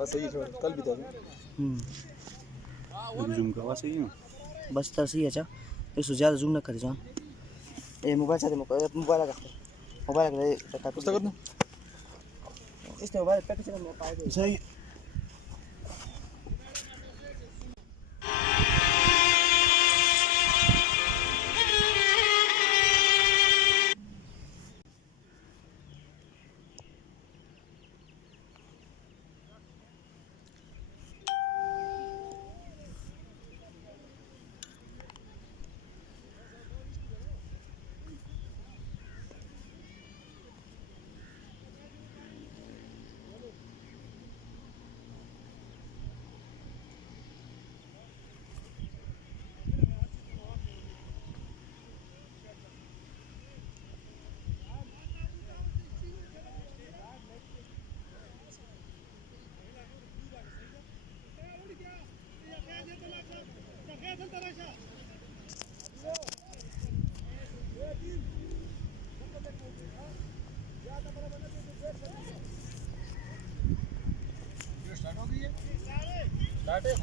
बस सही छोड़ कल भी था जूम करवा सही है बस तो सही है चा इससे ज़्यादा जूम ना कर जान ये मोबाइल साथ मोबाइल रखा पुस्तक कर इसने मोबाइल पैकेज में पाए सही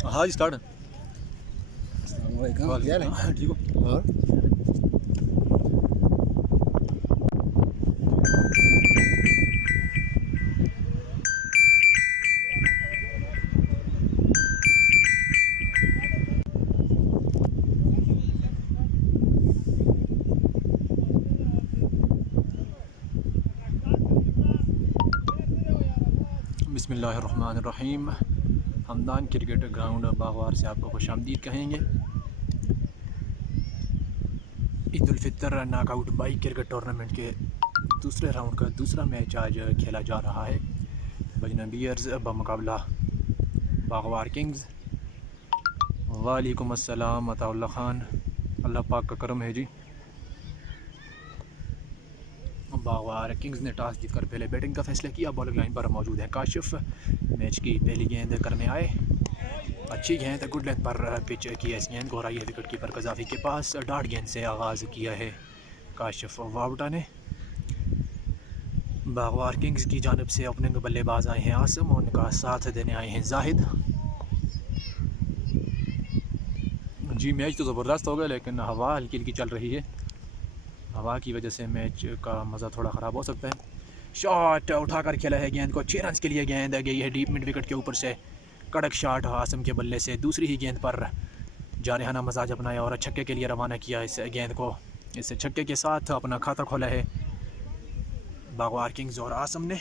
हाँ जी स्टार्ट ठीक हो और बिस्मिल्लाहिर्रहमानिर्रहीम। हमदान क्रिकेट ग्राउंड बागवार से आपको खुशामदीद कहेंगे। Eid ul Fitr knockout bike cricket tournament के दूसरे राउंड का दूसरा मैच आज खेला जा रहा है। बजना बियर्स बमुकाबला बागवार किंग्स। वालेकुम अस्सलाम अताउल्ला खान, अल्लाह पाक का करम है जी। बागवार किंग्स ने टॉस जीतकर पहले बैटिंग का फैसला किया। बॉलिंग लाइन पर मौजूद है काशिफ। मैच की पहली गेंद करने आए, अच्छी गेंद गुड लेंथ पर पिच की। इस गेंद को हराई है विकेट कीपर कजाफी के पास। डॉट गेंद से आगाज़ किया है काशिफ वावटा ने। बागवार किंग्स की जानब से ओपनिंग बल्लेबाज आए हैं आसम, उनका साथ देने आए हैं जाहिद। जी मैच तो ज़बरदस्त हो गया, लेकिन हवा हल्की हल्की चल रही है। हवा की वजह से मैच का मज़ा थोड़ा ख़राब हो सकता है। शॉट उठाकर खेला है गेंद को, 6 रन के लिए गेंद गई है डीप मिड विकेट के ऊपर से। कड़क शॉट आसम के बल्ले से दूसरी ही गेंद पर जारहाना मजाज अपनाया और छक्के के लिए रवाना किया इस गेंद को। इस छक्के के साथ अपना खाता खोला है बागवार किंग्स और आसम ने।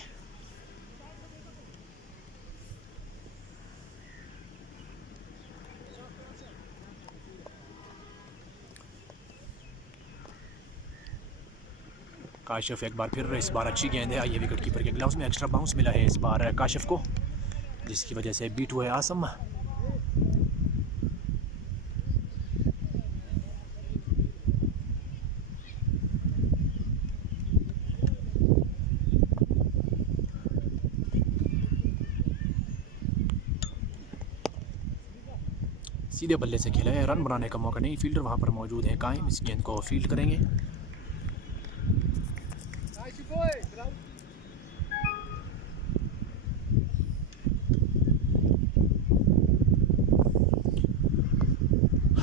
काशिफ एक बार फिर, इस बार अच्छी गेंद है, आई है विकेट कीपर के ग्लव्स में। एक्स्ट्रा बाउंस मिला है इस बार काशिफ को, जिसकी वजह से बीट हुए आसम। सीधे बल्ले से खेला है, रन बनाने का मौका नहीं। फील्डर वहां पर मौजूद है कायम, इस गेंद को फील्ड करेंगे।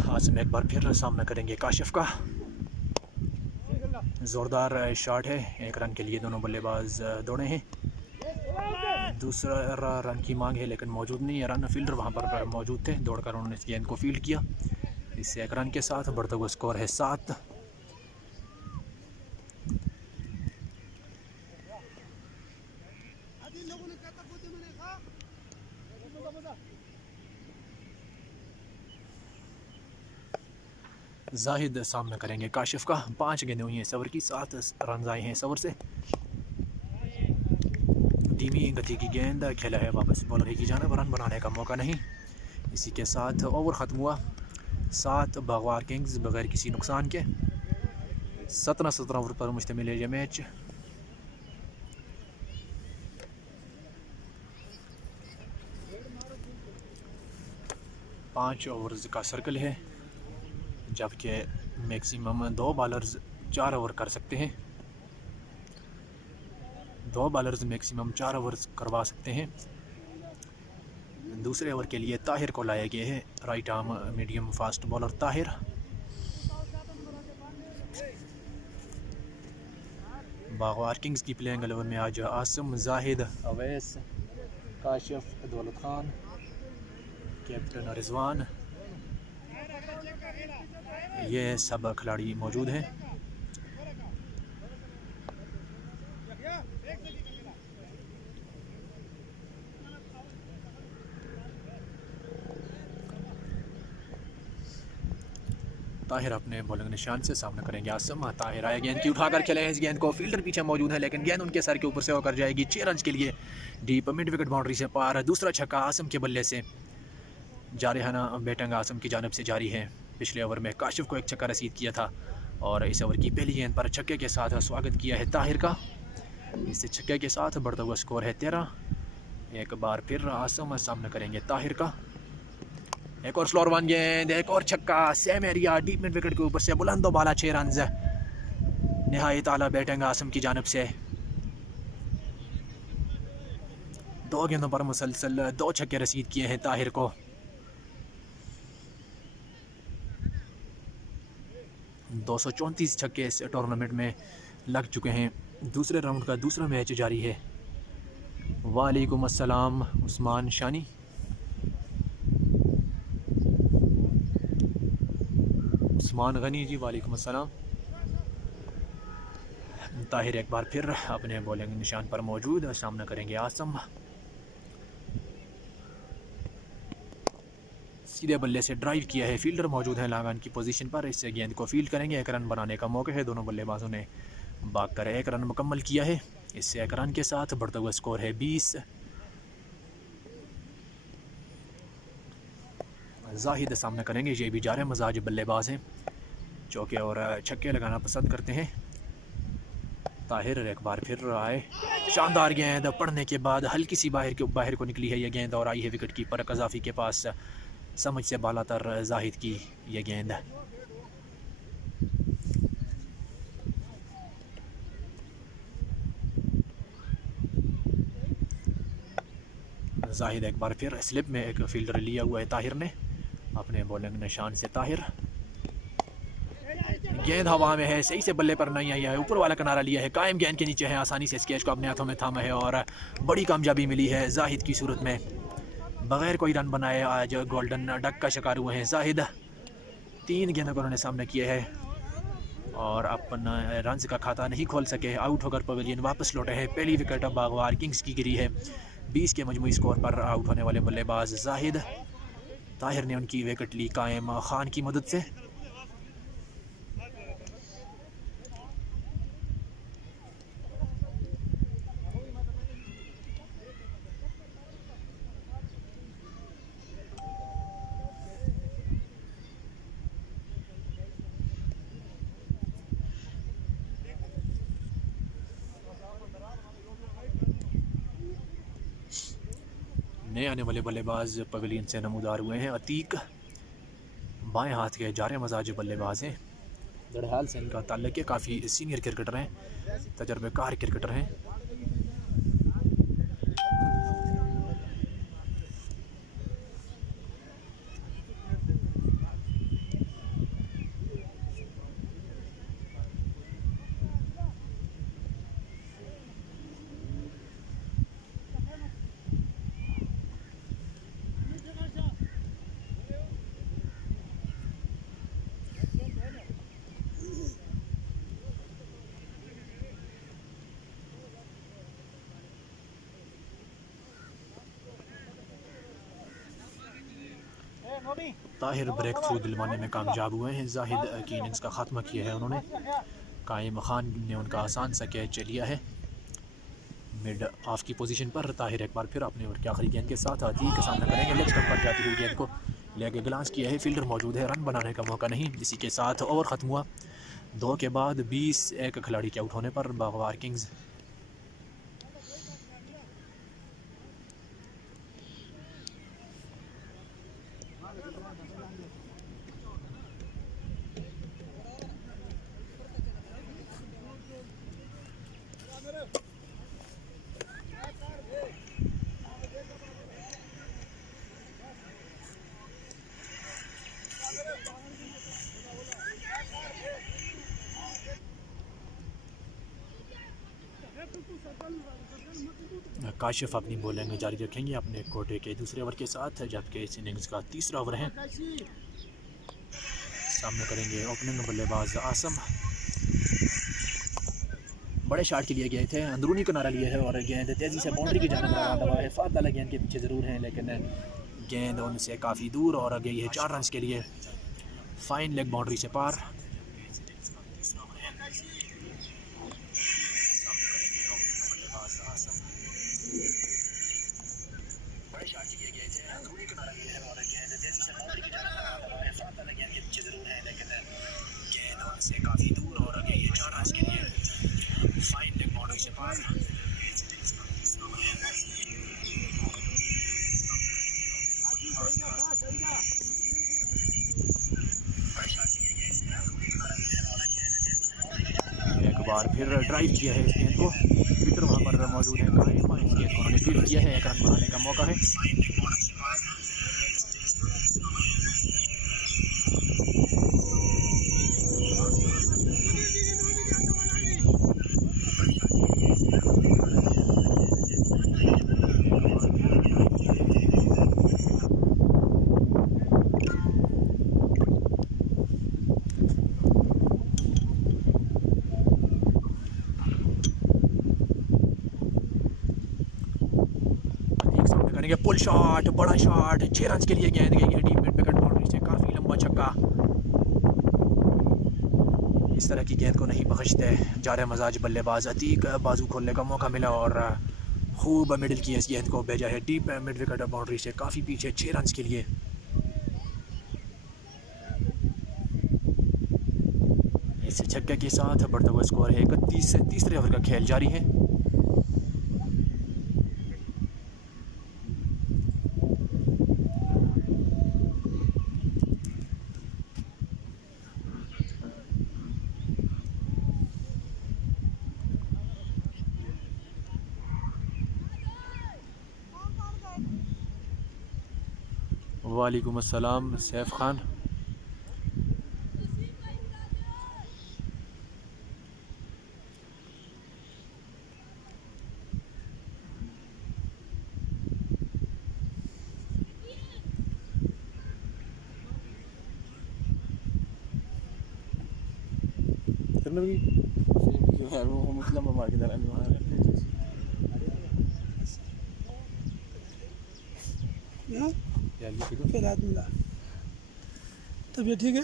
आसम एक बार फिर सामना करेंगे काशिफ का। ज़ोरदार शॉट है, 1 रन के लिए दोनों बल्लेबाज दौड़े हैं। दूसरा रन की मांग है लेकिन मौजूद नहीं है रन। फील्डर वहां पर मौजूद थे, दौड़कर उन्होंने इस गेंद को फील्ड किया। इससे 1 रन के साथ बढ़ता हुआ स्कोर है 7। जाहिद सामना करेंगे काशिफ का। 5 गेंदें हुई हैं सवर की, 7 रन आए हैं सवर से। धीमी गति की गेंद खेला है वापस बॉलर की जानिब, रन बनाने का मौका नहीं। इसी के साथ ओवर ख़त्म हुआ। 7 बागवार किंग्स बगैर किसी नुकसान के। 17 ओवर पर मुश्तमिल है ये मैच। पाँच ओवर्स का सर्कल है, जबकि मैक्सिमम 2 बॉलर्स 4 ओवर कर सकते हैं। 2 बॉलर्स मैक्सिमम 4 ओवर्स करवा सकते हैं। दूसरे ओवर के लिए ताहिर को लाया गया है, right arm medium fast bowler Tahir. Bagwar kings की प्लेइंग 11 में आज आसिम, जाहिद, अवैस, काशिफ, दौलत खान, कैप्टन रिजवान, ये सब खिलाड़ी मौजूद हैं। ताहिर अपने बॉलिंग निशान से सामना करेंगे आसम। ताहिर आया, गेंद की उठाकर खेले हैं इस गेंद को, फील्डर पीछे मौजूद है लेकिन गेंद उनके सर के ऊपर से होकर जाएगी 6 रन के लिए डीप मिड विकेट बाउंड्री से पार। दूसरा छक्का आसम के बल्ले से, जारहाना बैटिंग आसम की जानब से जारी है। पिछले ओवर में काशिफ को एक छक्का रसीद किया था और इस ओवर की पहली गेंद पर छक्के के साथ स्वागत किया है ताहिर का। इस छक्के के साथ बढ़ता हुआ स्कोर है 13। एक बार फिर आसम सामना करेंगे ताहिर का। एक और स्लोअर वन गेंद, एक और छक्का, same area deep mid wicket के ऊपर से बुलंदो बाला 6 रन। निहायत आला बैटिंग आसम की जानब से। 2 गेंदों पर मुसलसल 2 छक्के रसीद किए हैं ताहिर को। दो 234 छक्के इस टूर्नामेंट में लग चुके हैं। दूसरे राउंड का दूसरा मैच जारी है। वालेकुम अस्सलाम उस्मान शानी। उस्मान गनी जी, वालेकुम अस्सलाम। ताहिर एक बार फिर अपने बॉलिंग निशान पर मौजूद, सामना करेंगे आसम। सीधे बल्ले से ड्राइव किया है, फील्डर मौजूद है लगान की पोजीशन पर। इससे गेंद को फील्ड करेंगे, 1 रन बनाने का मौका है। दोनों बल्लेबाजों ने भाग कर 1 रन मुकम्मल किया है। इससे 1 रन के साथ बढ़ता हुआ स्कोर है 20। जाहिद सामना करेंगे, ये भी जारे मजाज बल्लेबाज हैं, चौके और छक्के लगाना पसंद करते हैं। ताहिर एक बार फिर आए, शानदार गेंद पड़ने के बाद हल्की सी बाहर को निकली है ये गेंद और आई है विकेट कीपर कजाफी के पास। समझ से बालातर जाहिद की ये गेंद। जाहिद एक बार फिर स्लिप में एक फील्डर लिया हुआ है ताहिर ने अपने बॉलिंग निशान से। ताहिर, गेंद हवा में है, सही से बल्ले पर नहीं आई है, ऊपर वाला किनारा लिया है, कायम गेंद के नीचे है, आसानी से इस कैच को अपने हाथों में थामा है और बड़ी कामयाबी मिली है जाहिद की सूरत में। बगैर कोई रन बनाए आज गोल्डन डक का शिकार हुए हैं जाहिद। 3 गेंदों को उन्होंने सामने किए हैं और अपना रन्स का खाता नहीं खोल सके। आउट होकर पवेलियन वापस लौटे हैं। पहली विकेट बागवार किंग्स की गिरी है। 20 के मजमूई स्कोर पर आउट होने वाले बल्लेबाज जाहिद। ताहिर ने उनकी विकेट ली कायम खान की मदद से। नए आने वाले बल्लेबाज पवेलियन से नमूदार हुए हैं अतीक, बाएं हाथ के जारे मजाज बल्लेबाज हैं। दरहाल से इनका ताल्लुक है, काफ़ी सीनियर क्रिकेटर हैं, तजर्बेकार क्रिकेटर हैं। ताहिर ब्रेक थ्रू दिलवाने में कामयाब हुए हैं। जाहिद की इनिंग्स का खात्मा किया है उन्होंने। कायम खान ने उनका आसान सा कैच लिया है मिड ऑफ की पोजीशन पर। ताहिर एक बार फिर अपने ओवर की आखिरी गेंद के साथ अतीक का सामना करेंगे। लेग स्टंप पर जाती हुई गेंद को लेके ग्लांस किया है, फील्डर मौजूद है, रन बनाने का मौका नहीं। इसी के साथ ओवर ख़त्म हुआ। 2 के बाद 20 एक खिलाड़ी के आउट होने पर बागवार किंग्स काशिफ अपनी बॉलिंग जारी रखेंगे अपने कोटे के दूसरे ओवर के साथ, जबकि इस इनिंग्स का तीसरा ओवर है। सामने करेंगे ओपनिंग बल्लेबाज आसम। बड़े शॉट के लिए गए थे, अंदरूनी किनारा लिए है और गेंद तेज़ी से बाउंड्री की जानिब रवाना हुआ है। फात वाला गेंद के पीछे ज़रूर हैं, लेकिन गेंद उनसे काफ़ी दूर और गई है 4 रन के लिए। फाइन लेग बाउंड्री से पार। से काफ़ी दूर और गई है 4 रन के लिए। फाइन लेग बाउंड्री से पार। एक बार फिर ड्राइव किया है इस गेंद को, फील्डर वहाँ पर मौजूद है। कायम इस गेंद को उन्होंने फील्ड किया है, 1 रन बनाने का मौका है। करेंगे पुल शॉट, बड़ा शॉट, 6 रन के लिए गेंद गई है डीप मिड विकेट बाउंड्री से। काफ़ी लंबा छक्का। इस तरह की गेंद को नहीं बख्शते जारे मजाज बल्लेबाज अतीक। बाजू खोलने का मौका मिला और खूब मिडिल की इस गेंद को भेजा है डीप मिड विकेट बाउंड्री से काफ़ी पीछे 6 रन के लिए। इस छक्के के साथ बढ़ता हुआ स्कोर है 31 से तीसरे ओवर का खेल जारी है। वालेकुम अस्सलाम सैफ खान। तबीयत ठीक है?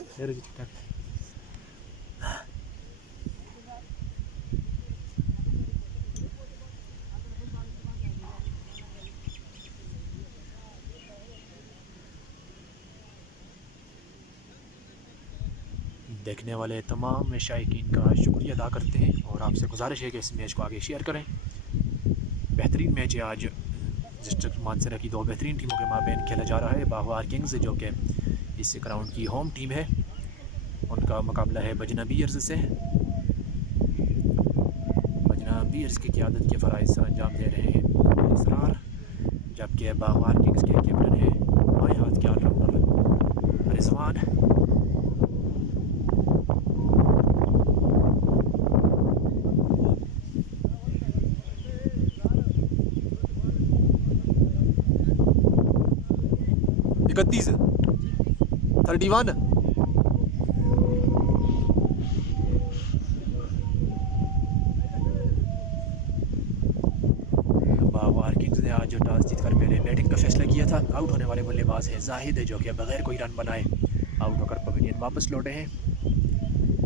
देखने वाले तमाम शायकीन का शुक्रिया अदा करते हैं और आपसे गुजारिश है कि इस मैच को आगे शेयर करें। बेहतरीन मैच है आज डिस्ट्रिक्ट मानसरा की 2 बेहतरीन टीमों के माबेन खेला जा रहा है। बागवार किंग्स जो कि इस ग्राउंड की होम टीम है, उनका मुकाबला है बजना बीयर्स से। बजना बीयर्स की क़यादत के फ़राइज़ सर अंजाम दे रहे हैं इसरार, जबकि बागवार किंग्स के कैप्टन है बाएं हाथ के ऑलराउंडर रिजवान। इकतीस 31 बागवार किंग्स ने आज टॉस जीतकर पहले बैटिंग का फैसला किया था। आउट होने वाले बल्लेबाज है जाहिद जो कि बगैर कोई रन बनाए आउट होकर पवेलियन वापस लौटे हैं।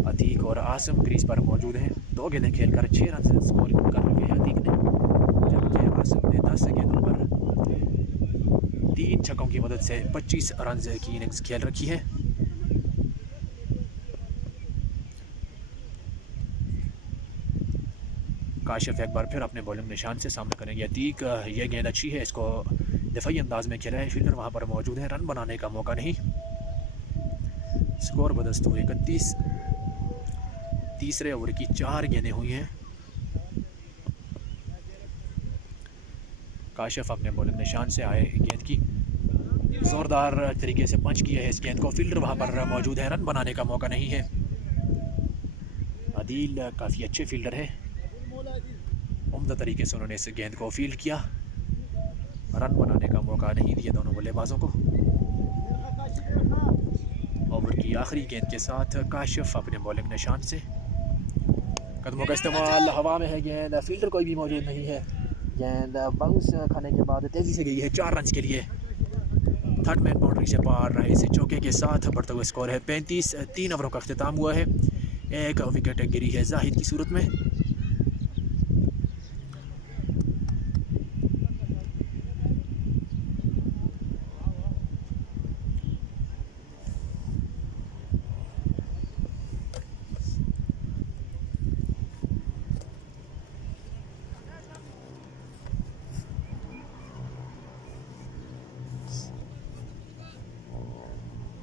अतीक और आसम क्रीज पर मौजूद हैं। 2 गेंदें खेलकर 6 रन से स्कोर कर रखे हैं अतीक ने, जबकि आसम ने 10 गेंदों पर 3 छक्कों की मदद से 25 रन की इनिंग्स खेल रखी है। काशिफ एक बार फिर अपने बॉलिंग निशान से सामना करेंगे अतीक। ये गेंद अच्छी है, इसको दिफाई अंदाज में खेला है, फील्डर वहाँ पर मौजूद है, रन बनाने का मौका नहीं। स्कोर बदस्त हुए 31। तीसरे ओवर की 4 गेंदें हुई हैं। काशिफ अपने बॉलिंग निशान से आए गेंद की ज़ोरदार तरीके से पंच किया है इस गेंद को, फील्डर वहाँ पर मौजूद है, रन बनाने का मौका नहीं है। आदिल काफ़ी अच्छे फील्डर है, उम्दा तरीके से उन्होंने इस गेंद को फील्ड किया। रन बनाने का मौका नहीं दिया दोनों बल्लेबाजों को। ओवर की आखिरी गेंद के साथ काशिफ अपने बॉलिंग निशान से, कदमों का इस्तेमाल, हवा में है गेंद, फील्डर कोई भी मौजूद नहीं है। गेंद बाउंस खाने के बाद तेज़ी से गई है 4 रन के लिए। थर्ड मैन बाउंड्री से पार रहे इस चौके के साथ बढ़ता हुआ स्कोर है 35। 3 ओवरों का अख्तिताम हुआ है। एक विकेट गिरी है जाहिद की सूरत में।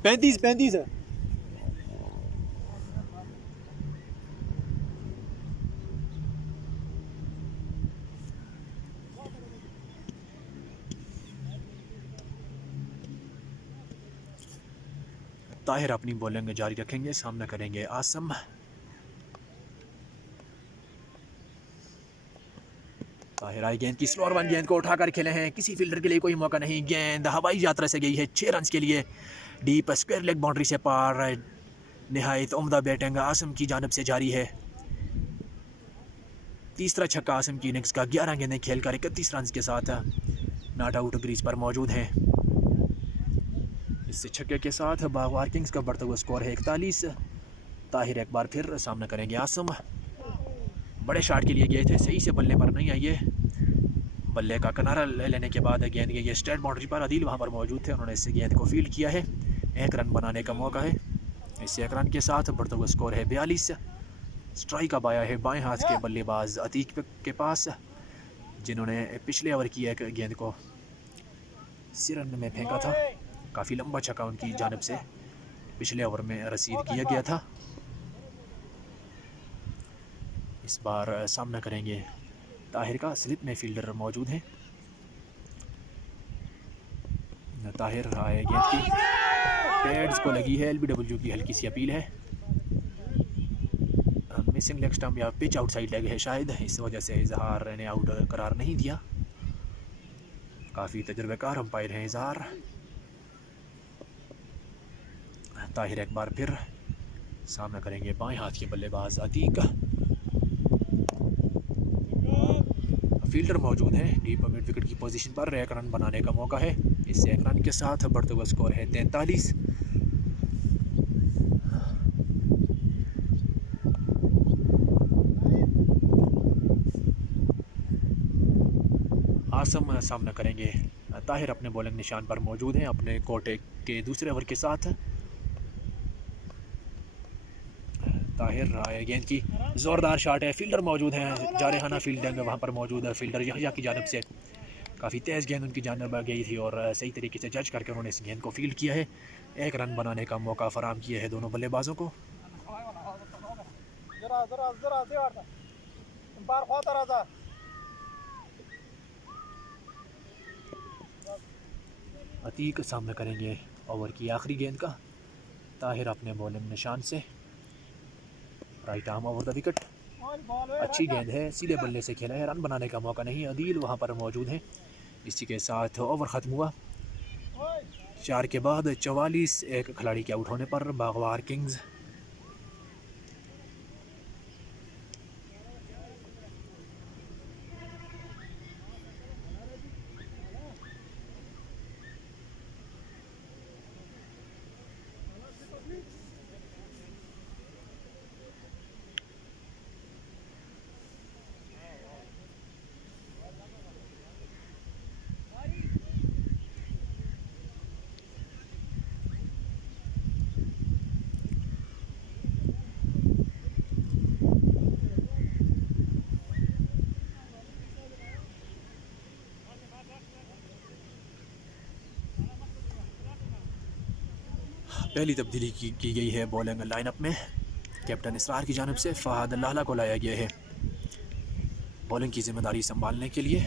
पैंतीस है। ताहिर अपनी बॉलिंग जारी रखेंगे, सामना करेंगे आसम। ताहिर आई गेंद की स्लोअर वन, गेंद को उठाकर खेले हैं, किसी फील्डर के लिए कोई मौका नहीं। गेंद हवाई यात्रा से गई है 6 रन के लिए। डीप स्क्वायर लेग बाउंड्री से पार। निहायत उम्दा बैटिंग आसम की जानिब से जारी है। तीसरा छक्का आसम की इनिंग्स का। 11 गेंदें खेलकर 31 रन के साथ नॉट आउट क्रीज पर मौजूद हैं। इस छक्के के साथ बागवार किंग्स का बढ़ता हुआ स्कोर है 41। ताहिर एक बार फिर सामना करेंगे आसम। बड़े शॉट के लिए गए थे, सही से बल्ले पर नहीं आई है। बल्ले का किनारा लेने के बाद गेंद ये स्ट्रेट बाउंड्री पर अदील वहाँ पर मौजूद थे, उन्होंने इस गेंद को फील्ड किया है। 1 रन बनाने का मौका है। इस 1 रन के साथ बढ़ता हुआ स्कोर है 42। स्ट्राइक अब आया है बाएं हाथ के बल्लेबाज अतीक के पास, जिन्होंने पिछले ओवर की एक गेंद को सिरन में फेंका था। काफ़ी लंबा छक्का उनकी जानिब से पिछले ओवर में रसीद किया गया था। इस बार सामना करेंगे ताहिर का। स्लिप में फील्डर मौजूद हैं। ताहिर आए गेंद की, पैड्स को लगी है। LBW की हल्की सी अपील है। मिसिंग लेग स्टंप या पिच आउटसाइड लेग है शायद, इस वजह से इजहार ने आउट करार नहीं दिया। काफ़ी तजुर्बेकार अंपायर हैं इजहार। ताहिर एक बार फिर सामना करेंगे बाएं हाथ के बल्लेबाज अतीक। फील्डर मौजूद है डीप मिड विकेट की पोजीशन पर। 1 रन बनाने का मौका है। इस 1 रन के साथ बढ़ते हुआ स्कोर है 43। आसम सामना करेंगे। ताहिर अपने बॉलिंग निशान पर मौजूद हैं अपने कोटे के दूसरे ओवर के साथ। ताहिर आए गेंद की, ज़ोरदार शॉट है। फील्डर मौजूद हैं, जारहाना फील्डिंग वहाँ पर मौजूद है। फील्डर यहया की जानिब से काफ़ी तेज़ गेंद उनकी जानिब गई थी और सही तरीके से जज करके उन्होंने इस गेंद को फील्ड किया है। 1 रन बनाने का मौका फराहम किया है दोनों बल्लेबाजों को। अतीक सामना करेंगे ओवर की आखिरी गेंद का। ताहिर अपने बॉलिंग निशान से, right arm over the wicket. अच्छी गेंद है, सीधे बल्ले से खेला है, रन बनाने का मौका नहीं। अदील वहाँ पर मौजूद हैं। इसी के साथ ओवर ख़त्म हुआ। 4 के बाद 44। एक खिलाड़ी के आउट होने पर बागवार किंग्स पहली तब्दीली की गई है बॉलिंग लाइनअप में। कैप्टन इसरार की जानिब से फ़हद लाला को लाया गया है बॉलिंग की जिम्मेदारी संभालने के लिए।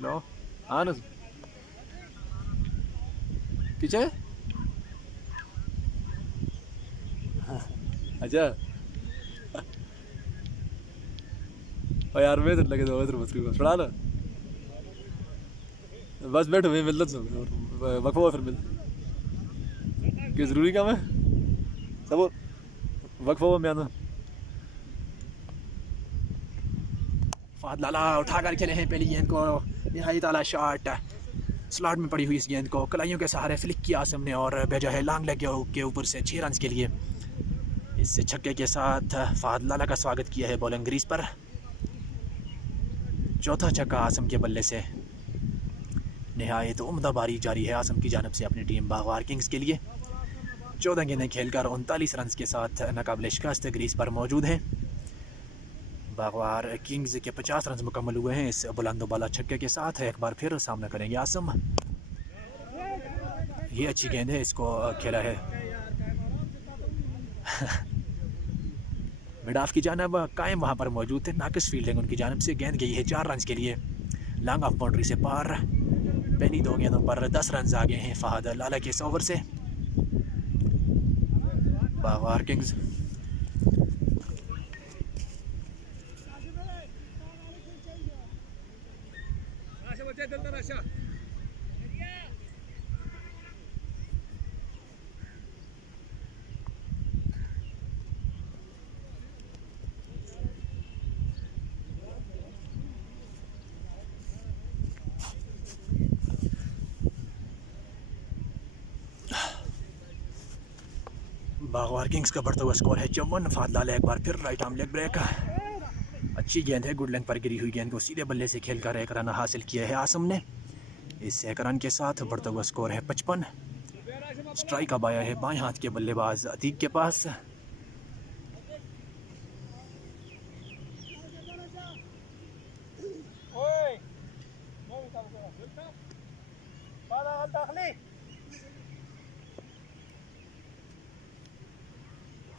लो आनस पीछे अच्छा और यार मैं लगे तो उधर बस छुड़ा ना बस बैठो मैं मिलता हूँ वक्फा फिर मिल कि ज़रूरी काम है सब वक्फा में आना फाद लाला उठा कर खेले हैं पहली गेंद को निहायत आला शॉट स्लॉट में पड़ी हुई इस गेंद को कलाइयों के सहारे फ्लिक किया आसम ने और भेजा है लॉन्ग लेग के ऊपर से 6 रन के लिए। इस छक्के के साथ फाद लाला का स्वागत किया है बॉलिंग ग्रीस पर। चौथा छक्का आसम के बल्ले से निहायत उम्दा बारी जारी है आसम की जानिब से अपनी टीम बागवार किंग्स के लिए। 14 गेंदें खेलकर 39 रन के साथ नाकाबिले शिकस्त ग्रीस पर मौजूद हैं। बागवार किंग्स के 50 रन मुकम्मल हुए हैं इस बुलंद बाला छक्के के साथ। एक बार फिर सामना करेंगे आसम। ये अच्छी गेंद है, इसको खेला है मिड ऑफ की जानब कायम वहाँ पर मौजूद थे। नाकिस फील्डिंग उनकी जानब से। गेंद गई है 4 रन के लिए लॉन्ग ऑफ बाउंड्री से पार। पहली 2 गेंदों पर 10 रन आगे हैं फहद लाला के इस ओवर से। बागवार किंग्स बागवार किंग्स का बढ़ता हुआ स्कोर है 54। फाद लाला एक बार फिर राइट आर्म लेग ब्रेक। अच्छी गेंद है, गुड लेंथ पर गिरी हुई गेंद को सीधे बल्ले से खेलकर 1 रन हासिल किया है आसम ने। इस 1 रन के साथ बढ़ता हुआ स्कोर है 55। स्ट्राइक अब आया है बाएं हाथ के बल्लेबाज अतीक के पास।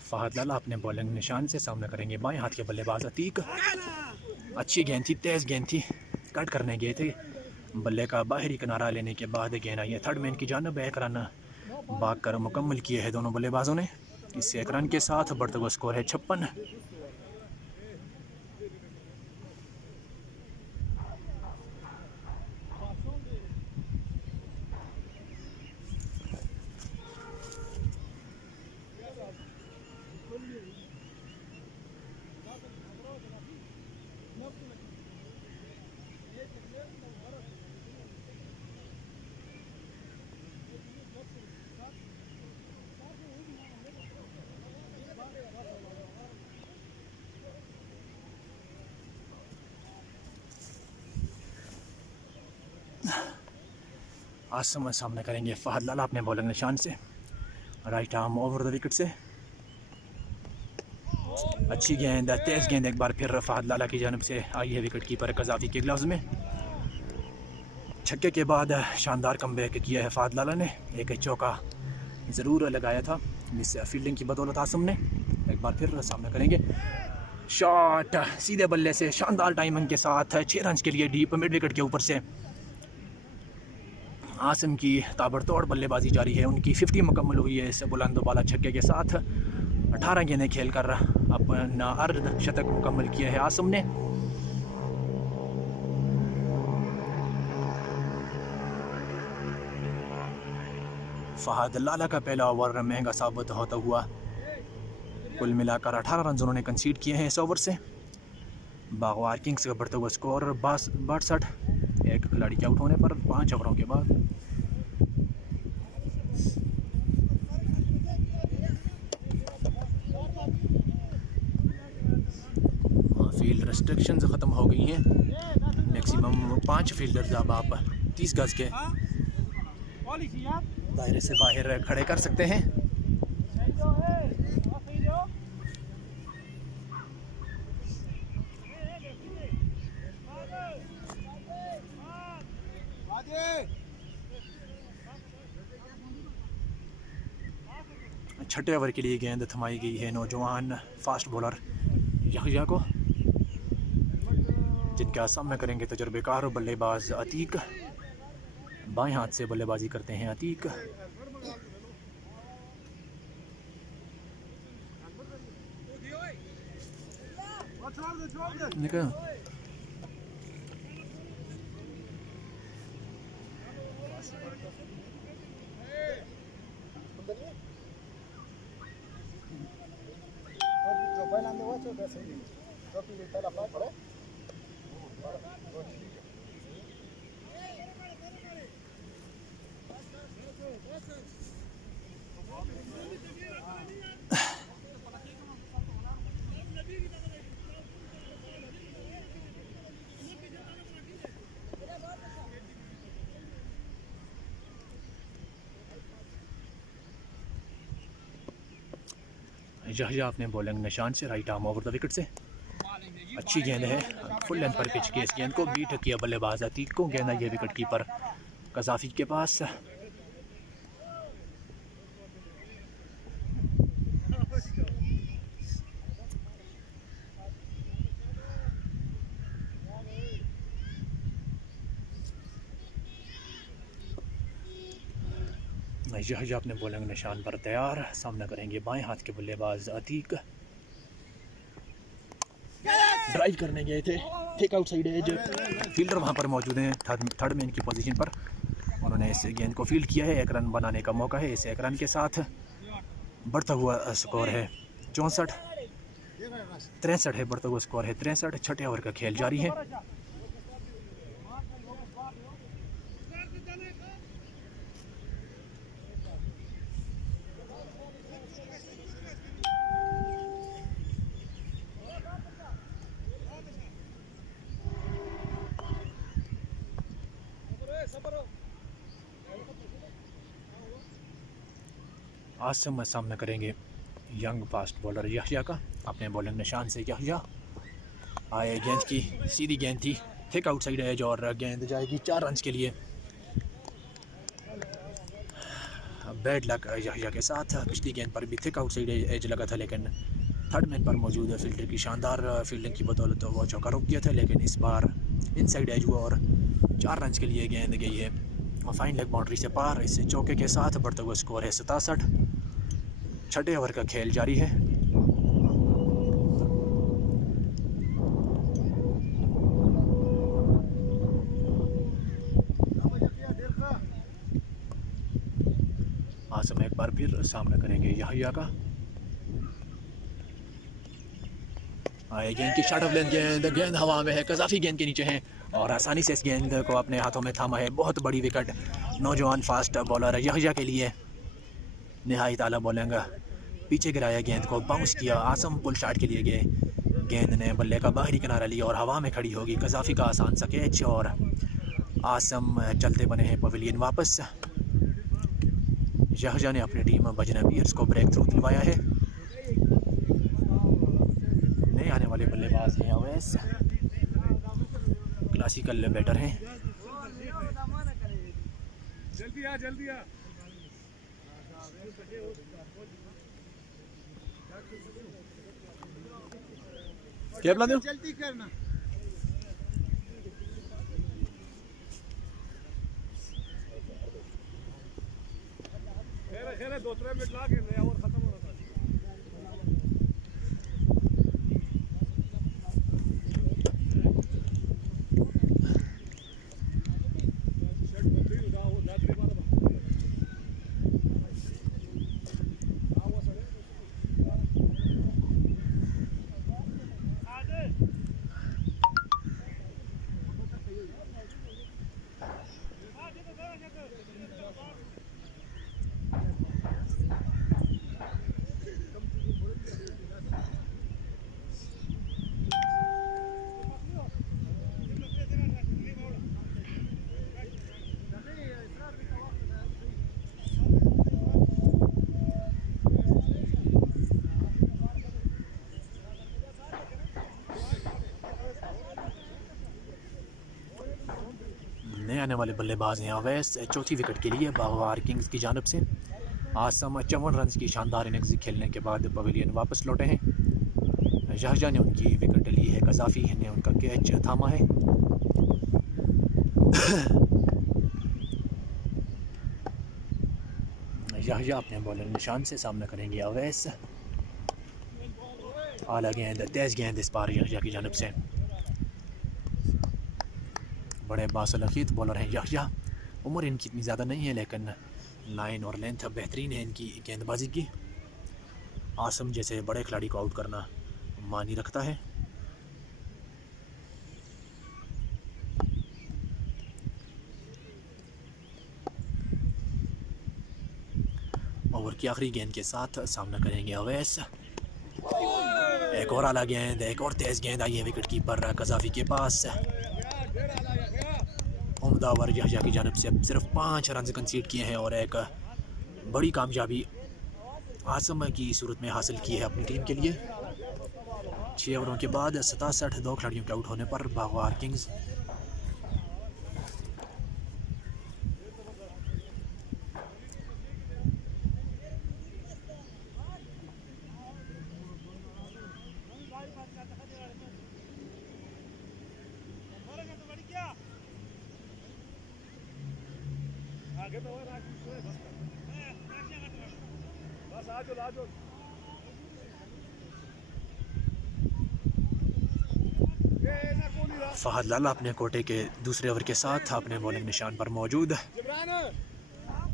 फहद लाला अपने बॉलिंग निशान से सामना करेंगे बाएं हाथ के बल्लेबाज अतीक। अच्छी गेंद थी, तेज़ गेंद थी, कट करने गए थे। बल्ले का बाहरी किनारा लेने के बाद गेंद आई है थर्ड मैन की जानब। 1 रन भाग कर मुकम्मल किए हैं दोनों बल्लेबाजों ने। इस 1 रन के साथ बढ़ता हुआ स्कोर है 56। आसम सामना करेंगे फहद लाला अपने बॉलिंग निशान से। Right arm over the wicket से। अच्छी गेंद, तेज़ गेंद एक बार फिर फहद लाला की जानब से आई है विकेट कीपर कज़ाफ़ी के ग्लव्स में। छक्के के बाद शानदार कमबैक किया है फहद लाला ने। एक चौका ज़रूर लगाया था इस फील्डिंग की बदौलत आसम ने। एक बार फिर सामना करेंगे। शॉट सीधे बल्ले से शानदार टाइमिंग के साथ 6 रन के लिए डीप मिड विकेट के ऊपर से। आसम की ताबड़तोड़ बल्लेबाजी जारी है। उनकी 50 मुकम्मल हुई है इस बुलंद बाला छक्के के साथ। 18 गेंदें खेलकर अपना अर्ध शतक मुकम्मल किया है आसम ने। फहद लाला का पहला ओवर महंगा साबित होता हुआ। कुल मिलाकर 18 रन उन्होंने कंसीड किए हैं इस ओवर से। बागवार किंग्स का बढ़ता हुआ स्कोर 62। एक खिलाड़ी के आउट होने पर 5 ओवरों के बाद। फील्ड रेस्ट्रिक्शंस ख़त्म हो गई हैं। मैक्सिमम 5 फील्डर्स अब आप 30 गज के दायरे से बाहर खड़े कर सकते हैं। छठे ओवर के लिए गेंद थमाई गई है नौजवान फास्ट बॉलर यहिया को, जिनका सामना करेंगे तजुर्बेकार बल्लेबाज अतीक। बाएं हाथ से बल्लेबाजी करते हैं अतीक। निकल यह आपने बॉलिंग निशान से right arm over the wicket से अच्छी गेंद है, फुल लेंथ पर पिच की इस गेंद को बीट किया बल्लेबाज अतीक को। गेंद ये विकेट कीपर कजाफी के पास। यह अपने बॉलिंग निशान पर तैयार, सामना करेंगे बाएं हाथ के बल्लेबाज अतीक। ड्राइव करने गए थे, take outside edge, fielder वहां पर मौजूद हैं थर्ड मैन की पोजीशन पर। उन्होंने इस गेंद को फील्ड किया है, एक रन बनाने का मौका है। इस एक रन के साथ बढ़ता हुआ स्कोर है 63 है, बढ़ता हुआ स्कोर है 63। छठे ओवर का खेल जारी है। आसम सामना करेंगे यंग फास्ट बॉलर यहिया का। अपने बॉलिंग निशान से यहिया आए, गेंद की सीधी गेंद थी, थिक आउटसाइड एज और गेंद जाएगी 4 रन के लिए। बैड लक यहिया के साथ, पिछली गेंद पर भी थिक आउटसाइड एज लगा था, लेकिन थर्ड मैन पर मौजूद फील्डर की शानदार फील्डिंग की बदौलत वो चौका रोक दिया था। लेकिन इस बार इनसाइड एज हुआ और 4 रन के लिए गेंद गई है फाइन लेग बाउंड्री से पार। इस चौके के साथ बढ़ता हुआ स्कोर है 67। छठे ओवर का खेल जारी है। आसम एक बार फिर सामना करेंगे यहिया का। आए गेंद की शॉट ऑफ लेंथ गेंद हवा में है, कजाफी गेंद के नीचे है और आसानी से इस गेंद को अपने हाथों में थामा है। बहुत बड़ी विकेट नौजवान फास्ट बॉलर यहिया के लिए। निहायत आला बॉलिंग, पीछे गिराया, गेंद को बाउंस किया। आसम पुल शॉट के लिए गए, गेंद ने बल्ले का बाहरी किनारा लिया और हवा में खड़ी होगी। कजाफी का आसान सा कैच और आसम चलते बने हैं पवेलियन वापस। यहिया ने अपनी टीम बजना बियर्स को ब्रेक थ्रू दिलवाया है। नए आने वाले बल्लेबाज हैं अवैस, क्लासिकल बैटर हैं। जल्दी आ क्या प्लान जल्दी करना। खेल 2-3 मिनट ला के ओवर खत्म हो रहा था। आने वाले बल्लेबाज हैं अवैस, चौथी विकेट के लिए बागवार किंग्स की जानब से। आसम 54 रन की शानदार इनिंग्स खेलने के बाद पवेलियन वापस लौटे हैं। यहिया ने उनकी विकेट ली है, कजाफी ने उनका कैच थामा है। यहिया अपने बॉलिंग निशान से सामना करेंगे अवैस। आला गेंद, तेज़ गेंद इस बार यहया की जानब से। बड़े बासलखीत बॉलर हैं यहया। उम्र इनकी इतनी ज़्यादा नहीं है, लेकिन लाइन और लेंथ बेहतरीन है इनकी गेंदबाजी की। आसम जैसे बड़े खिलाड़ी को आउट करना मानी रखता है। ओवर की आखिरी गेंद के साथ सामना करेंगे अवैस। एक और आला गेंद, एक और तेज़ गेंद आई है विकेट कीपर कजाफी के पास। उम्दा ओवर यहया की जानब से अब सिर्फ 5 रन कंसीड किए हैं और एक बड़ी कामयाबी आसम की सूरत में हासिल की है अपनी टीम के लिए। 6 ओवरों के बाद 67 2 खिलाड़ियों के आउट होने पर बागवार किंग्स फहद लाला अपने कोटे के दूसरे ओवर के साथ अपने बॉलिंग निशान पर मौजूद।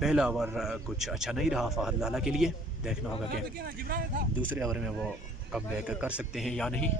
पहला ओवर कुछ अच्छा नहीं रहा फहद लाला के लिए। देखना होगा कि दूसरे ओवर में वो कमबैक कर सकते हैं या नहीं।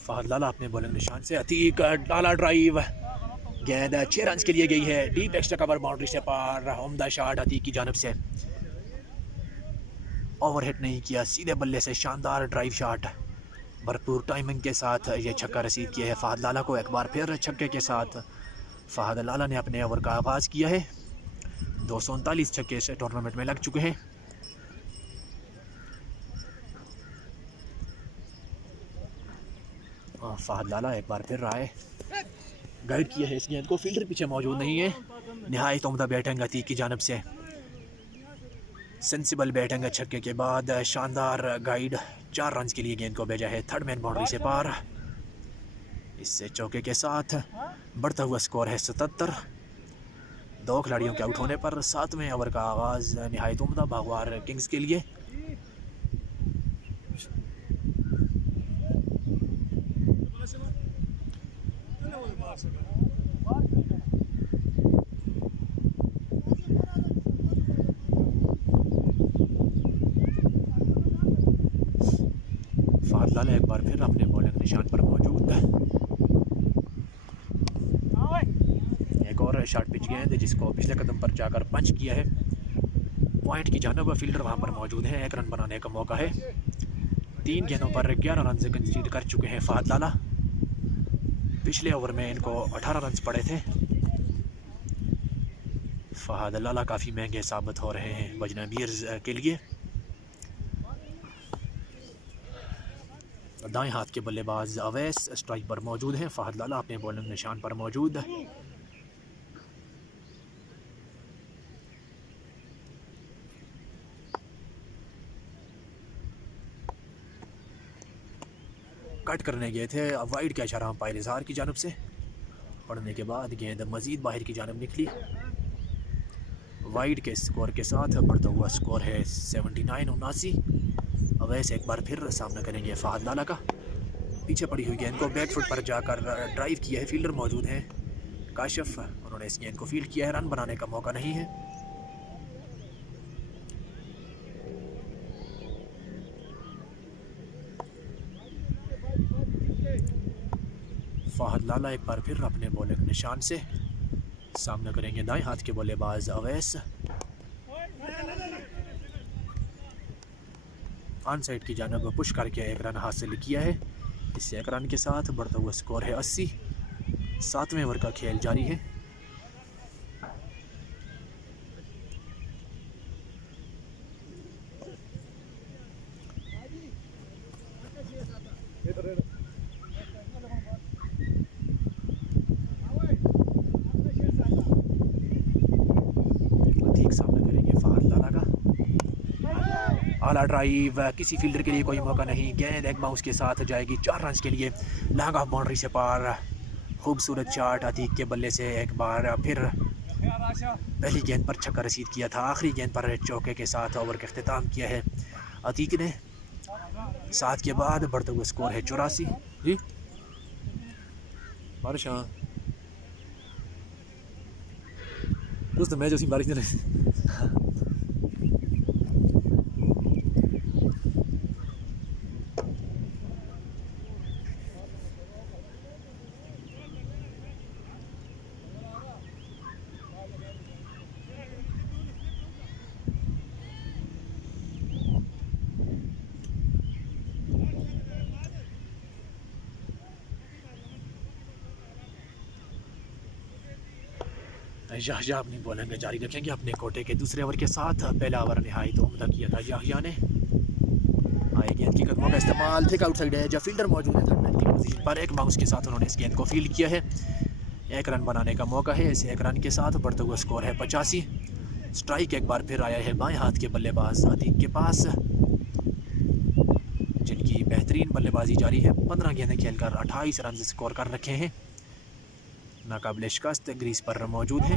फहद लाला अपने बॉलिंग निशान से अतीक डाला ड्राइव, गेंद 6 रन के लिए गई है। डीप एक्स्ट्रा कवर बाउंड्री से पार, उम्दा शॉट अतीक की जानब से। ओवर हिट नहीं किया, सीधे बल्ले से शानदार ड्राइव शॉट, भरपूर टाइमिंग के साथ ये छक्का रसीद किया है फहद लाला को। एक बार फिर छक्के के साथ फहद लाला ने अपने ओवर का आगाज़ किया है। 239 छक्के से टूर्नामेंट में लग चुके हैं। फहद लाला एक बार फिर रहा है, गाइड किया है इस गेंद को। फील्डर पीछे मौजूद नहीं है। नहायत उम्दा बैटिंग अतीक की जानब से, सेंसिबल बैटिंग छक्के के बाद शानदार गाइड। 4 रन के लिए गेंद को भेजा है थर्ड मैन बाउंड्री से पार। इससे चौके के साथ बढ़ता हुआ स्कोर है 77। 2 खिलाड़ियों के आउट होने पर 7वें ओवर का आगाज़ नहायत उम्दा बागवार किंग्स के लिए। फहद लाला एक बार फिर अपने बॉलिंग निशान पर मौजूद है। एक और शॉर्ट पिच गेंद जिसको पिछले कदम पर जाकर पंच किया है पॉइंट की जानब। फील्डर वहां पर मौजूद है, 1 रन बनाने का मौका है। 3 गेंदों पर 11 रन कंसीड कर चुके हैं फहद लाला। पिछले ओवर में इनको 18 रन पड़े थे। फहद लाला काफ़ी महंगे साबित हो रहे हैं बजनबीर्स के लिए। दाएं हाथ के बल्लेबाज अवैस स्ट्राइक पर मौजूद हैं। फहद लाला अपने बॉलिंग निशान पर मौजूद। कट करने गए थे, वाइड का इशारा अंपायर इजहार की जानब से पढ़ने के बाद गेंद मजीद बाहर की जानब निकली। वाइड के स्कोर के साथ बढ़ता हुआ स्कोर है 79-79। अवैस एक बार फिर सामना करेंगे फहद लाला का। पीछे पड़ी हुई गेंद को बैक फुट पर जाकर ड्राइव किया है। फील्डर मौजूद हैं काशिफ, उन्होंने इस गेंद को फील्ड किया है। रन बनाने का मौका नहीं है। फहद लाला एक बार फिर अपने बॉलिंग निशान से सामना करेंगे दाएं हाथ के बल्लेबाज अवैस। ऑन साइड की जानब पुश करके 1 रन हासिल किया है। इससे 1 रन के साथ बढ़ता हुआ स्कोर है 80। 7वें ओवर का खेल जारी है। आला ड्राइव, किसी फील्डर के लिए कोई मौका नहीं। गेंद एक बाउंस के साथ जाएगी 4 रन के लिए। लॉन्ग ऑफ बाउंड्री से पार। खूबसूरत शॉट अतीक के बल्ले से एक बार फिर पहली गेंद पर छक्का रसीद किया था। आखिरी गेंद पर चौके के साथ ओवर का अख्तिताम किया है अतीक ने। 7 के बाद बढ़ते हुए स्कोर है 84। जी बारिश, हाँ दोस्त मैच उसी बारिश ने याहया अपनी बॉलिंग जारी रखेंगे अपने कोटे के दूसरे ओवर के साथ। पहला ओवर नहायत उम्दा किया था याहया ने। आए गेंद की कदमों का इस्तेमाल, थिक आउटसाइड है जब फील्डर मौजूद है थर्ड मैन की पोजीशन पर। एक बाउंस के साथ उन्होंने इस गेंद को फील्ड किया है। 1 रन बनाने का मौका है। इस 1 रन के साथ बढ़ते हुए स्कोर है 85। स्ट्राइक एक बार फिर आया है बाएं हाथ के बल्लेबाज अतीक के पास, जिनकी बेहतरीन बल्लेबाजी जारी है। 15 गेंदें खेलकर 28 रन स्कोर कर रखे हैं। नाकाबिल शिकस्त ग्रीस पर मौजूद है।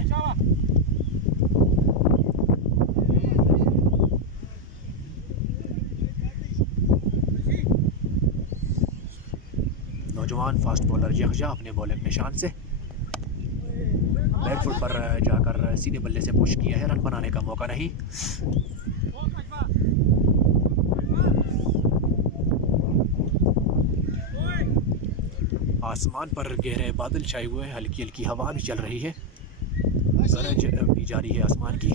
नौजवान फास्ट बॉलर याहया अपने बॉलिंग निशान से बैक फुट पर जाकर सीधे बल्ले से पुश किया है। रन बनाने का मौका नहीं। आसमान पर गहरे बादल छाए हुए हैं। हल्की हल्की हवा भी चल रही है। गरज भी जारी है आसमान की।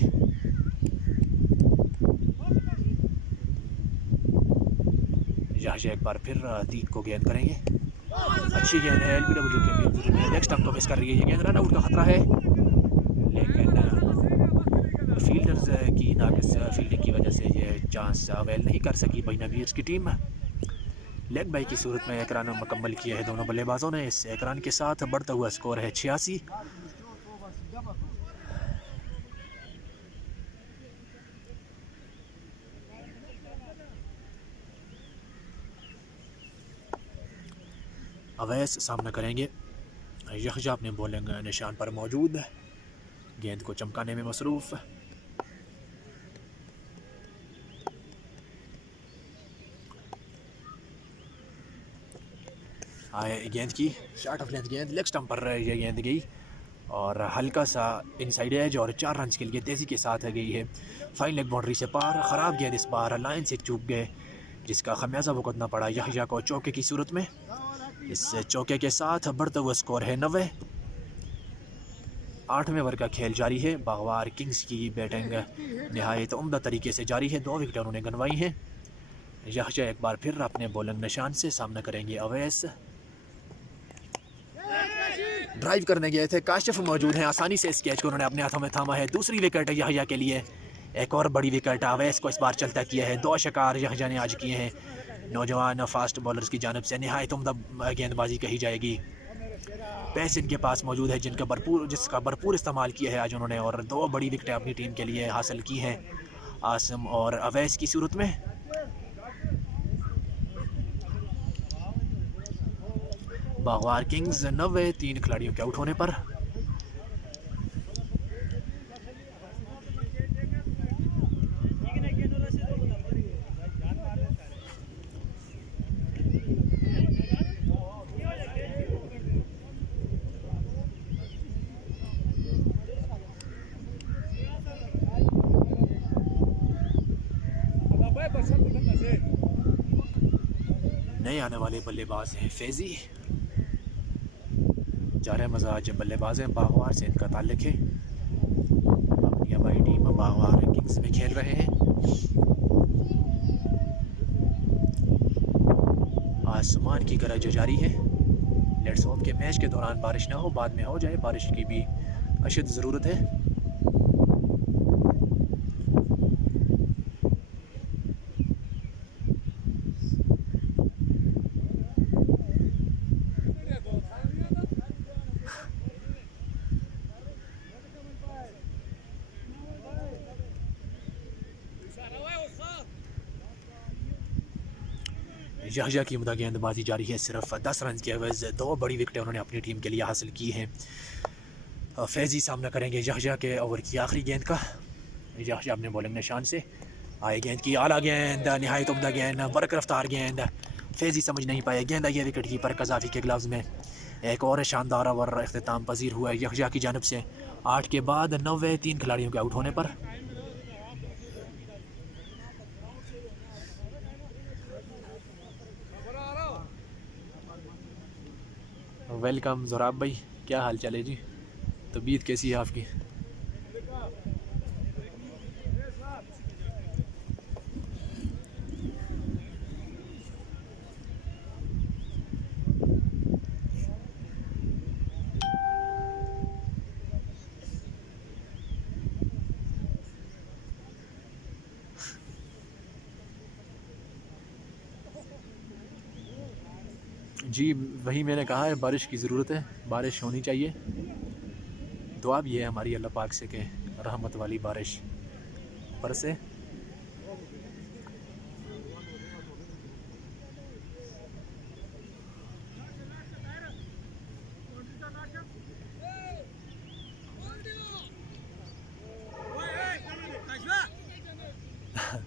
याहया एक बार फिर अतीक को गेंद करेंगे। अच्छी गेंद है। एलबीडब्ल्यू के नेक्स्ट स्टंप को मिस कर रही है ये गेंद। रन आउट का खतरा है, लेकिन फील्डर्स की नाकिस फील्डिंग की वजह से ये चांस अवेल नहीं कर सकी बजनबीर्स की टीम। लेग बाई की सूरत में 1 रन मुकम्मल किया है दोनों बल्लेबाजों ने। इस 1 रन के साथ बढ़ता हुआ स्कोर है 86। अवैस सामना करेंगे। याहया अपने बॉलिंग निशान पर मौजूद, गेंद को चमकाने में मसरूफ़। आए गेंद की शॉर्ट ऑफ लेंथ गेंद, लेग स्टंप पर यह गेंद गई और हल्का सा इनसाइड एज और 4 रन के लिए तेज़ी के साथ गई है। फाइन लेग बाउंड्री से पार। ख़राब गेंद इस बार लाइन से चूक गए, जिसका खमियाजा भुगतना पड़ा याहया को चौके की सूरत में। इस चौके के साथ बढ़ता हुआ स्कोर है 90। 8वें ओवर का खेल जारी है। बागवार किंग्स की बैटिंग नहायत उम्दा तरीके से जारी है। 2 विकेट उन्होंने गंवाई हैं। याहया एक बार फिर अपने बॉलिंग निशान से सामना करेंगे अवैस। ड्राइव करने गए थे, काशिफ मौजूद हैं। आसानी से इस कैच को उन्होंने अपने हाथों में थामा है। दूसरी विकेट याहया के लिए। एक और बड़ी विकेट अवैस को इस बार चलता किया है। 2 शिकार याहया ने आज किए हैं। नौजवान फास्ट बॉलर्स की जानब से नहायत उम्दा गेंदबाजी कही जाएगी। पेस इनके पास मौजूद है जिसका भरपूर इस्तेमाल किया है आज उन्होंने, और 2 बड़ी विकेटें अपनी टीम के लिए हासिल की हैं आसम और अवैस की सूरत में। बागवार किंग्स 90, 3 खिलाड़ियों के आउट होने पर। नए आने वाले बल्लेबाज हैं फैजी। जारे मजाज बल्लेबाज हैं। बागवार से इनका ताल्लुक है। अपनी हमारी टीम बागवार किंग्स में खेल रहे हैं। आसमान की गरज जारी है। लेट्स होप के मैच के दौरान बारिश ना हो, बाद में हो जाए। बारिश की भी अशद ज़रूरत है। यहया की उम्दा गेंदबाजी जारी है। सिर्फ 10 रन के एवज 2 बड़ी विकेटें उन्होंने अपनी टीम के लिए हासिल की हैं। फैज़ी सामना करेंगे यहया के ओवर की आखिरी गेंद का। यहया अपने बॉलिंग निशान से आए, गेंद की आला गेंद, नहायत उम्दा गेंद, बरक रफ्तार गेंद, फैज़ी समझ नहीं पाए, गेंद आई है विकेट कीपर कज़ाफ़ी के ग्लव्स में। एक और शानदार ओवर अख्ताम पजीर हुआ है यहया की जानब से 8 के बाद 9वें 3 खिलाड़ियों के आउट होने पर। वेलकम ज़ोराब भाई, क्या हाल चाल है जी, तबीयत कैसी है आपकी? जी वही मैंने कहा है, बारिश की ज़रूरत है, बारिश होनी चाहिए। दुआ भी है हमारी अल्लाह पाक से कि रहमत वाली बारिश बरसे।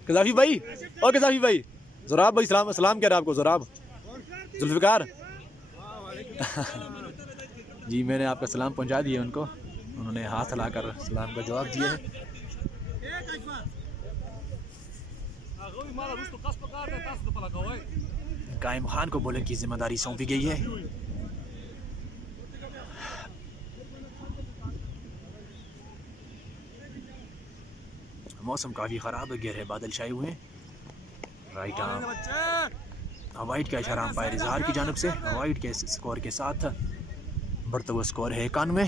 कज़ाफ़ी भाई, और कज़ाफ़ी भाई, ज़ोराब भाई सलाम सलाम कह रहा है आपको, ज़ोराब जुल्फ़िकार जी मैंने आपका सलाम पहुंचा दिया उनको, उन्होंने हाथ हिलाकर सलाम का जवाब दिया है। कायम खान को बॉलिंग की जिम्मेदारी सौंपी गई है। मौसम काफ़ी ख़राब है, गहरे बादल छाए हुए हैं। राइट आर्म वाइड का इशारा अंपायर इजहार की जानब से। वाइड के स्कोर के साथ बढ़ता हुआ स्कोर है 91।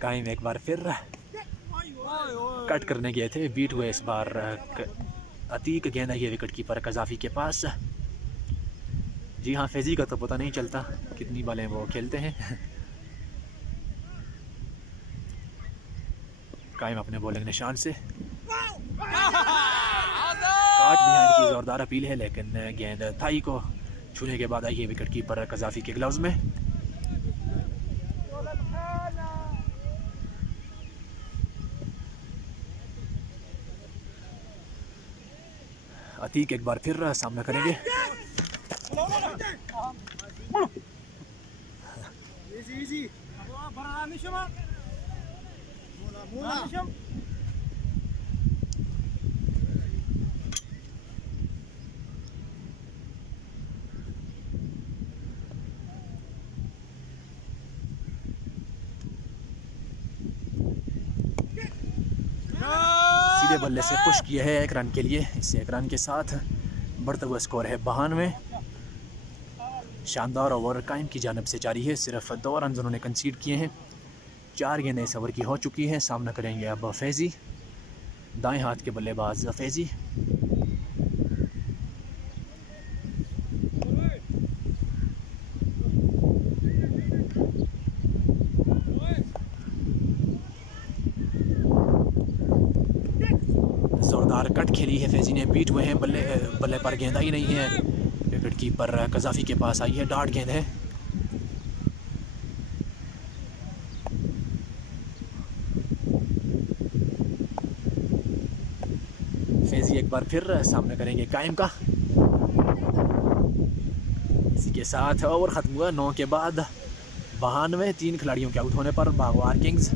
कायम एक बार फिर कट करने गए थे, बीट हुए इस बार अतीक, गेंद आई है विकेट कीपर कज़ाफ़ी के पास। जी हाँ, फैज़ी का तो पता नहीं चलता कितनी बालें वो खेलते हैं। कायम अपने बॉलिंग निशान से काट बिहाइंड की ज़ोरदार अपील है, लेकिन गेंद थाई को छूने के बाद आई है विकेट कीपर कज़ाफ़ी के ग्लव्स में। अतीक एक बार फिर सामना करेंगे। सीधे बल्ले से पुश किया है 1 रन के लिए। इस 1 रन के साथ बढ़ता हुआ स्कोर है 92। शानदार ओवर कायम की जानब से जारी है। सिर्फ 2 रन उन्होंने कंसीड किए हैं। 4 गेंदें इस ओवर की हो चुकी हैं। सामना करेंगे अब फैज़ी, दाएं हाथ के बल्लेबाज फैज़ी। ज़ोरदार कट खेली है फैज़ी ने, बीट हुए हैं, बल्ले पर गेंद आई नहीं है। विकेट कीपर कज़ाफ़ी के पास आई है, डार्ट गेंद है। फैज़ी एक बार फिर सामना करेंगे कायम का। इसी के साथ ओवर ख़त्म हुआ 9 के बाद 92, 3 खिलाड़ियों के आउट होने पर बागवार किंग्स।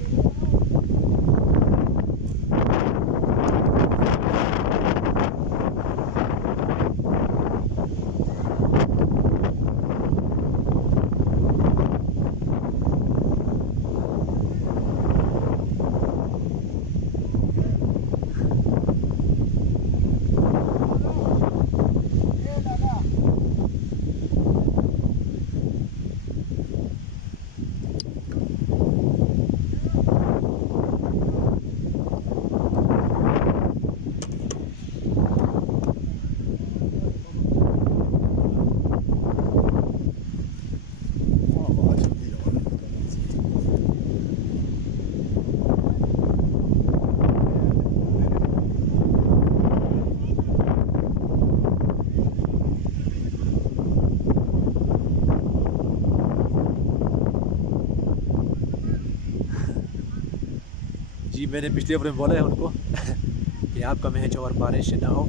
मैंने पिछले ओवर में बोला है उनको कि आपका मैच और बारिश ना हो,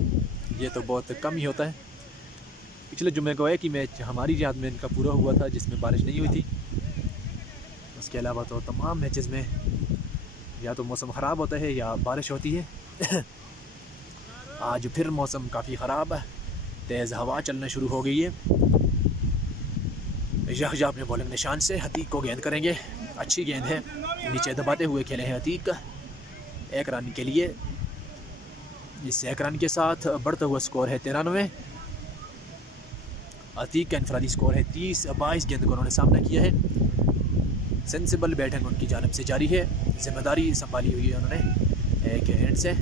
ये तो बहुत कम ही होता है। पिछले जुम्मे को है कि मैच हमारी याद में इनका पूरा हुआ था जिसमें बारिश नहीं हुई थी। उसके अलावा तो तमाम मैचेस में या तो मौसम ख़राब होता है या बारिश होती है। आज फिर मौसम काफ़ी ख़राब है, तेज़ हवा चलना शुरू हो गई है। यह अपने बॉलिंग निशान से हतीक को गेंद करेंगे, अच्छी गेंद है, नीचे दबाते हुए खेले हैं हतीक 1 रन के लिए। इस 1 रन के साथ बढ़ता हुआ स्कोर है 93। अतीक का इनफरादी स्कोर है 30-22। गेंद को उन्होंने सामना किया है। सेंसिबल बैटिंग उनकी जानिब से जारी है, जिम्मेदारी संभाली हुई है उन्होंने एक एंड से।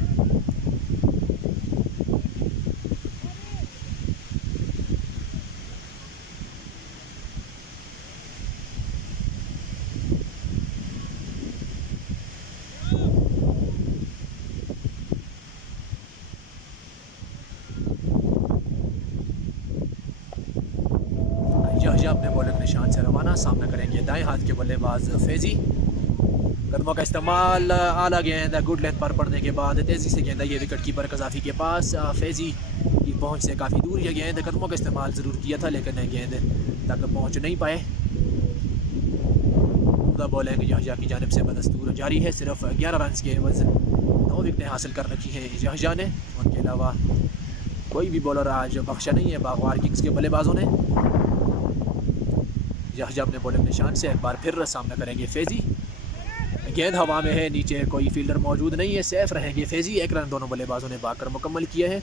यह अपने बॉलिंग निशान से रवाना, सामना करेंगे दाएं हाथ के बल्लेबाज फैजी। कदमों का इस्तेमाल, आला गेंद गुड लेंथ पर पड़ने के बाद तेज़ी से गेंद आई है विकेट कीपर कज़ाफ़ी के पास। फैजी की पहुंच से काफ़ी दूर यह गेंद, कदमों का इस्तेमाल ज़रूर किया था लेकिन गेंद तक पहुंच नहीं पाए। उम्दा बॉलिंग यहया की जानिब से बदस्तूर जारी है। सिर्फ 11 रन के एवज़ 9 विकेटें हासिल कर रखी हैं यहया ने। उनके अलावा कोई भी बॉलर आज बख्शा नहीं है बागवार किंग्स के बल्लेबाजों ने। यहया अपने बॉलिंग निशान से एक बार फिर सामना करेंगे फैजी। गेंद हवा में है, नीचे कोई फील्डर मौजूद नहीं है, सेफ रहेंगे फैजी। 1 रन दोनों बल्लेबाजों ने बाकर मुकम्मल किया है।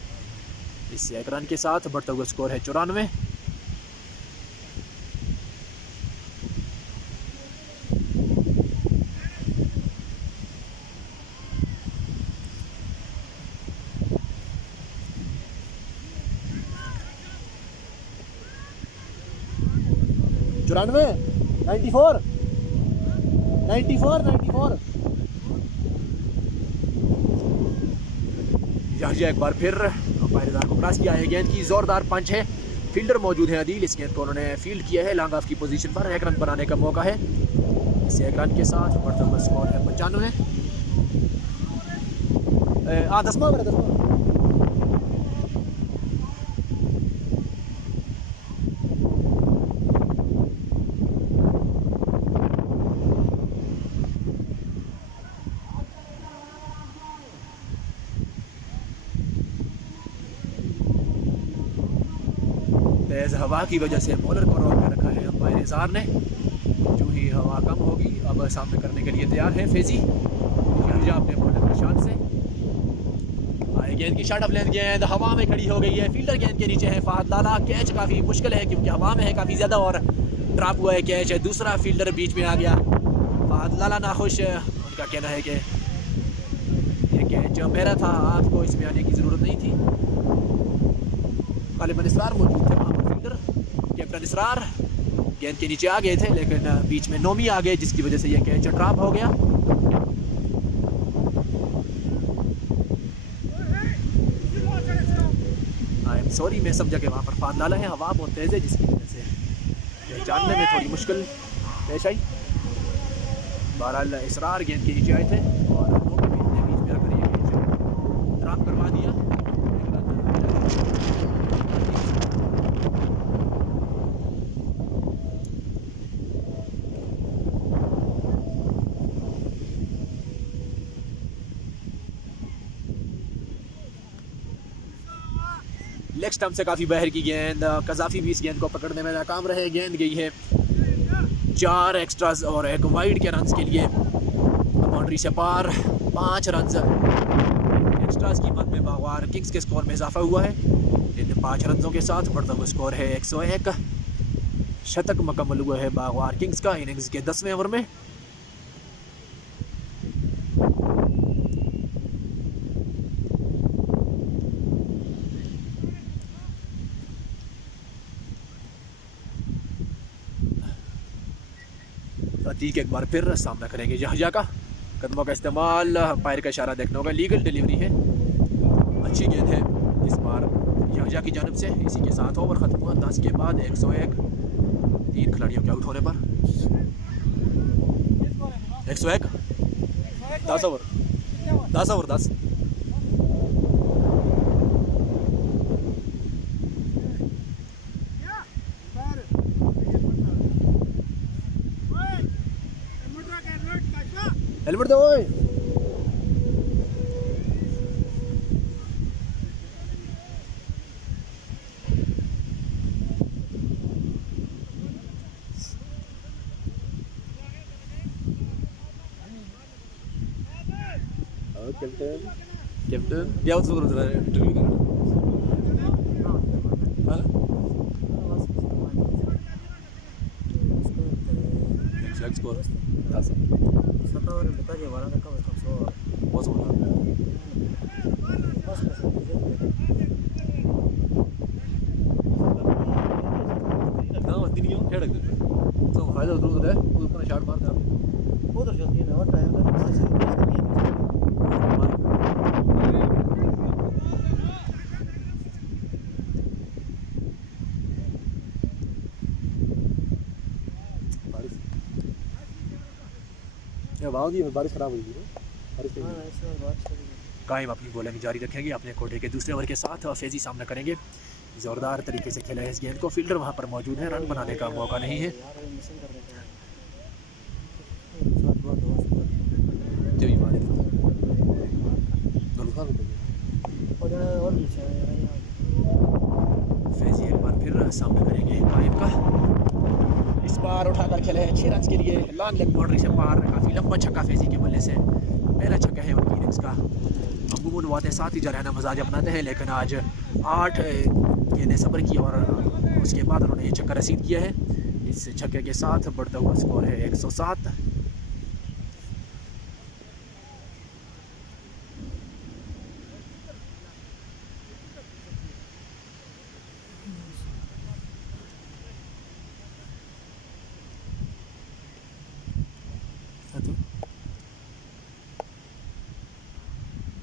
इस 1 रन के साथ बढ़ता हुआ स्कोर है 94। यहया एक बार फिर पायरेदार को क्रॉस किया है। गेंद की ज़ोरदार पंच है, फील्डर मौजूद है अदील। इस गेंद को उन्होंने फील्ड किया है लॉन्ग ऑफ की पोजीशन पर। 1 रन बनाने का मौका है। इस 1 रन के साथ बढ़ता हुआ स्कोर है 95। 10वां तेज़ हवा की वजह से बॉलर को रोक कर रखा है अंपायर इज़हार ने। जो ही हवा कम होगी अब सामने करने के लिए तैयार है फैजी। यहया अपने बॉलर निशान से आए, गेंद की शॉट ऑफ लेंथ गेंद हवा में खड़ी हो गई है। फील्डर गेंद के नीचे है फहद लाला। कैच काफ़ी मुश्किल है क्योंकि हवा में है काफ़ी ज़्यादा और ड्रॉप हुआ है कैच। दूसरा फील्डर बीच में आ गया, फहद लाला नाखुश। उनका कहना है कि ये कैच मेरा था, आपको इसमें आने की ज़रूरत नहीं थी। गालिबन इसरार मौजूद थे वहाँ पर, फील्डर कैप्टन इसरार गेंद के नीचे आ गए थे लेकिन बीच में नोमी आ गए जिसकी वजह से यह कैच ड्रॉप हो गया। आई एम सॉरी, मैं समझा कि वहाँ पर फहद लाला है। हवा बहुत तेज़ है जिसकी वजह से यह जानने में थोड़ी मुश्किल पेश आई। बहरहाल इसरार गेंद के नीचे आए थे और नोमी ने बीच में आकर यह कैच ड्रॉप करवा दिया। लेग स्टंप से काफ़ी बाहर की गेंद, कज़ाफ़ी भी इस गेंद को पकड़ने में नाकाम रहे। गेंद गई है 4 एक्स्ट्रास और 1 वाइड के रन्स के लिए, बाउंड्री से पार। 5 रन एक्स्ट्रास की मद में बागवार किंग्स के स्कोर में इजाफा हुआ है। इन 5 रनों के साथ बढ़ता हुआ स्कोर है 101। शतक मुकम्मल हुआ है बागवार किंग्स का इनिंग्स के 10वें ओवर में। अतीक एक बार फिर सामना करेंगे यहया का। कदमों का इस्तेमाल, अंपायर का इशारा देखना होगा, लीगल डिलीवरी है। अच्छी गेंद है इस बार यहया की जानिब से। इसी के साथ ओवर ख़त्म हुआ 10 के बाद 101। 3 खिलाड़ियों के आउट होने पर 101 10 ओवर। 10 ओवर 10। हेलमेट दो ओए। कैप्टन या उसको करो जरा इंटरव्यू करो। हाँ next score 10 Satu kita je warna kau so बहुत बोला bas ना मत नहीं हो खेड़ दे तो फायदा उधर है ऊपर शॉट मार दे udah jadi lewat tayang बारिश खराब हुई थी कायम अपनी बॉलिंग जारी रखेंगे अपने कोटे के दूसरे ओवर के साथ और फैजी सामना करेंगे। ज़ोरदार तरीके से खेला है इस गेंद को, फील्डर वहां पर मौजूद है, रन बनाने का मौका नहीं है। फैजी एक बार फिर सामना करेंगे कायम का, इस बार उठाकर खेले हैं 6 रन के लिए, लॉन्ग लेग बाउंड्री से पार, काफ़ी लंबा छक्का फैजी के बल्ले से, पहला छक्का है उनकी इनिंग्स का। अमूमन वादे साथ ही जराना मजाज अपनाते हैं, लेकिन आज 8 गेंदें सबर की और उसके बाद उन्होंने ये छक्का रसीद किया है। इस छक्के के साथ बढ़ता हुआ स्कोर है 107।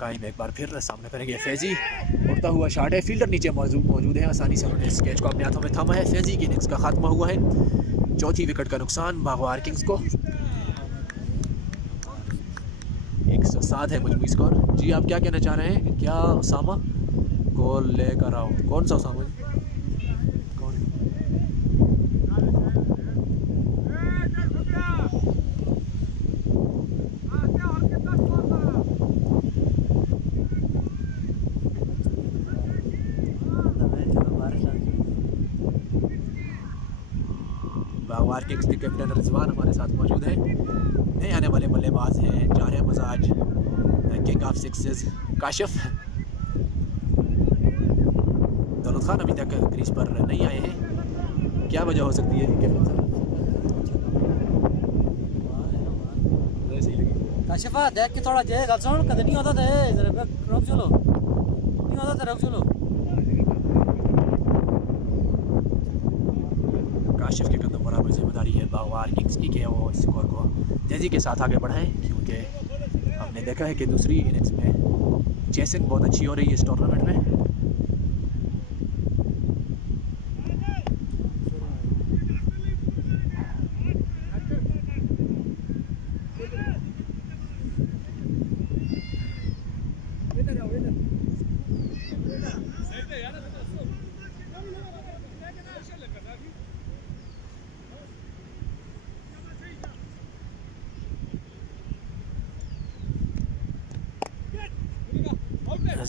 कायम एक बार फिर सामना करेंगे फैजी, उड़ता हुआ शॉट है, फील्डर नीचे मौजूद है, आसानी से उन्होंने इस कैच को अपने हाथों में थामा है। फैजी की इनिंग्स का खात्मा हुआ है, चौथी विकेट का नुकसान बागवार किंग्स को। 107 है मजमूई स्कोर। जी आप क्या कहना चाह रहे हैं, क्या उसामा गोल लेकर आओ? कौन सा उसामा जी? कौन है? बागवार किंग्स के कैप्टन रिजवान हमारे साथ मौजूद हैं। नए आने वाले बल्लेबाज हैं जारे Majaz, king of sixes Kashif. दौलत खान अभी तक क्रीज पर नहीं आए हैं, क्या वजह हो सकती है कैप्टन साहब? काशिफा देख के थोड़ा जे गलसोन कद नहीं होता थे जरा रुक चलो नहीं होता था रुक चलो। काशिफ के कदम बराबर जिम्मेदारी है बागवार किंग्स की कि वो स्कोर को तेज़ी के साथ आगे बढ़ाएं, क्योंकि हमने देखा है कि दूसरी इनिंग्स में चेसिंग बहुत अच्छी हो रही है इस टूर्नामेंट में।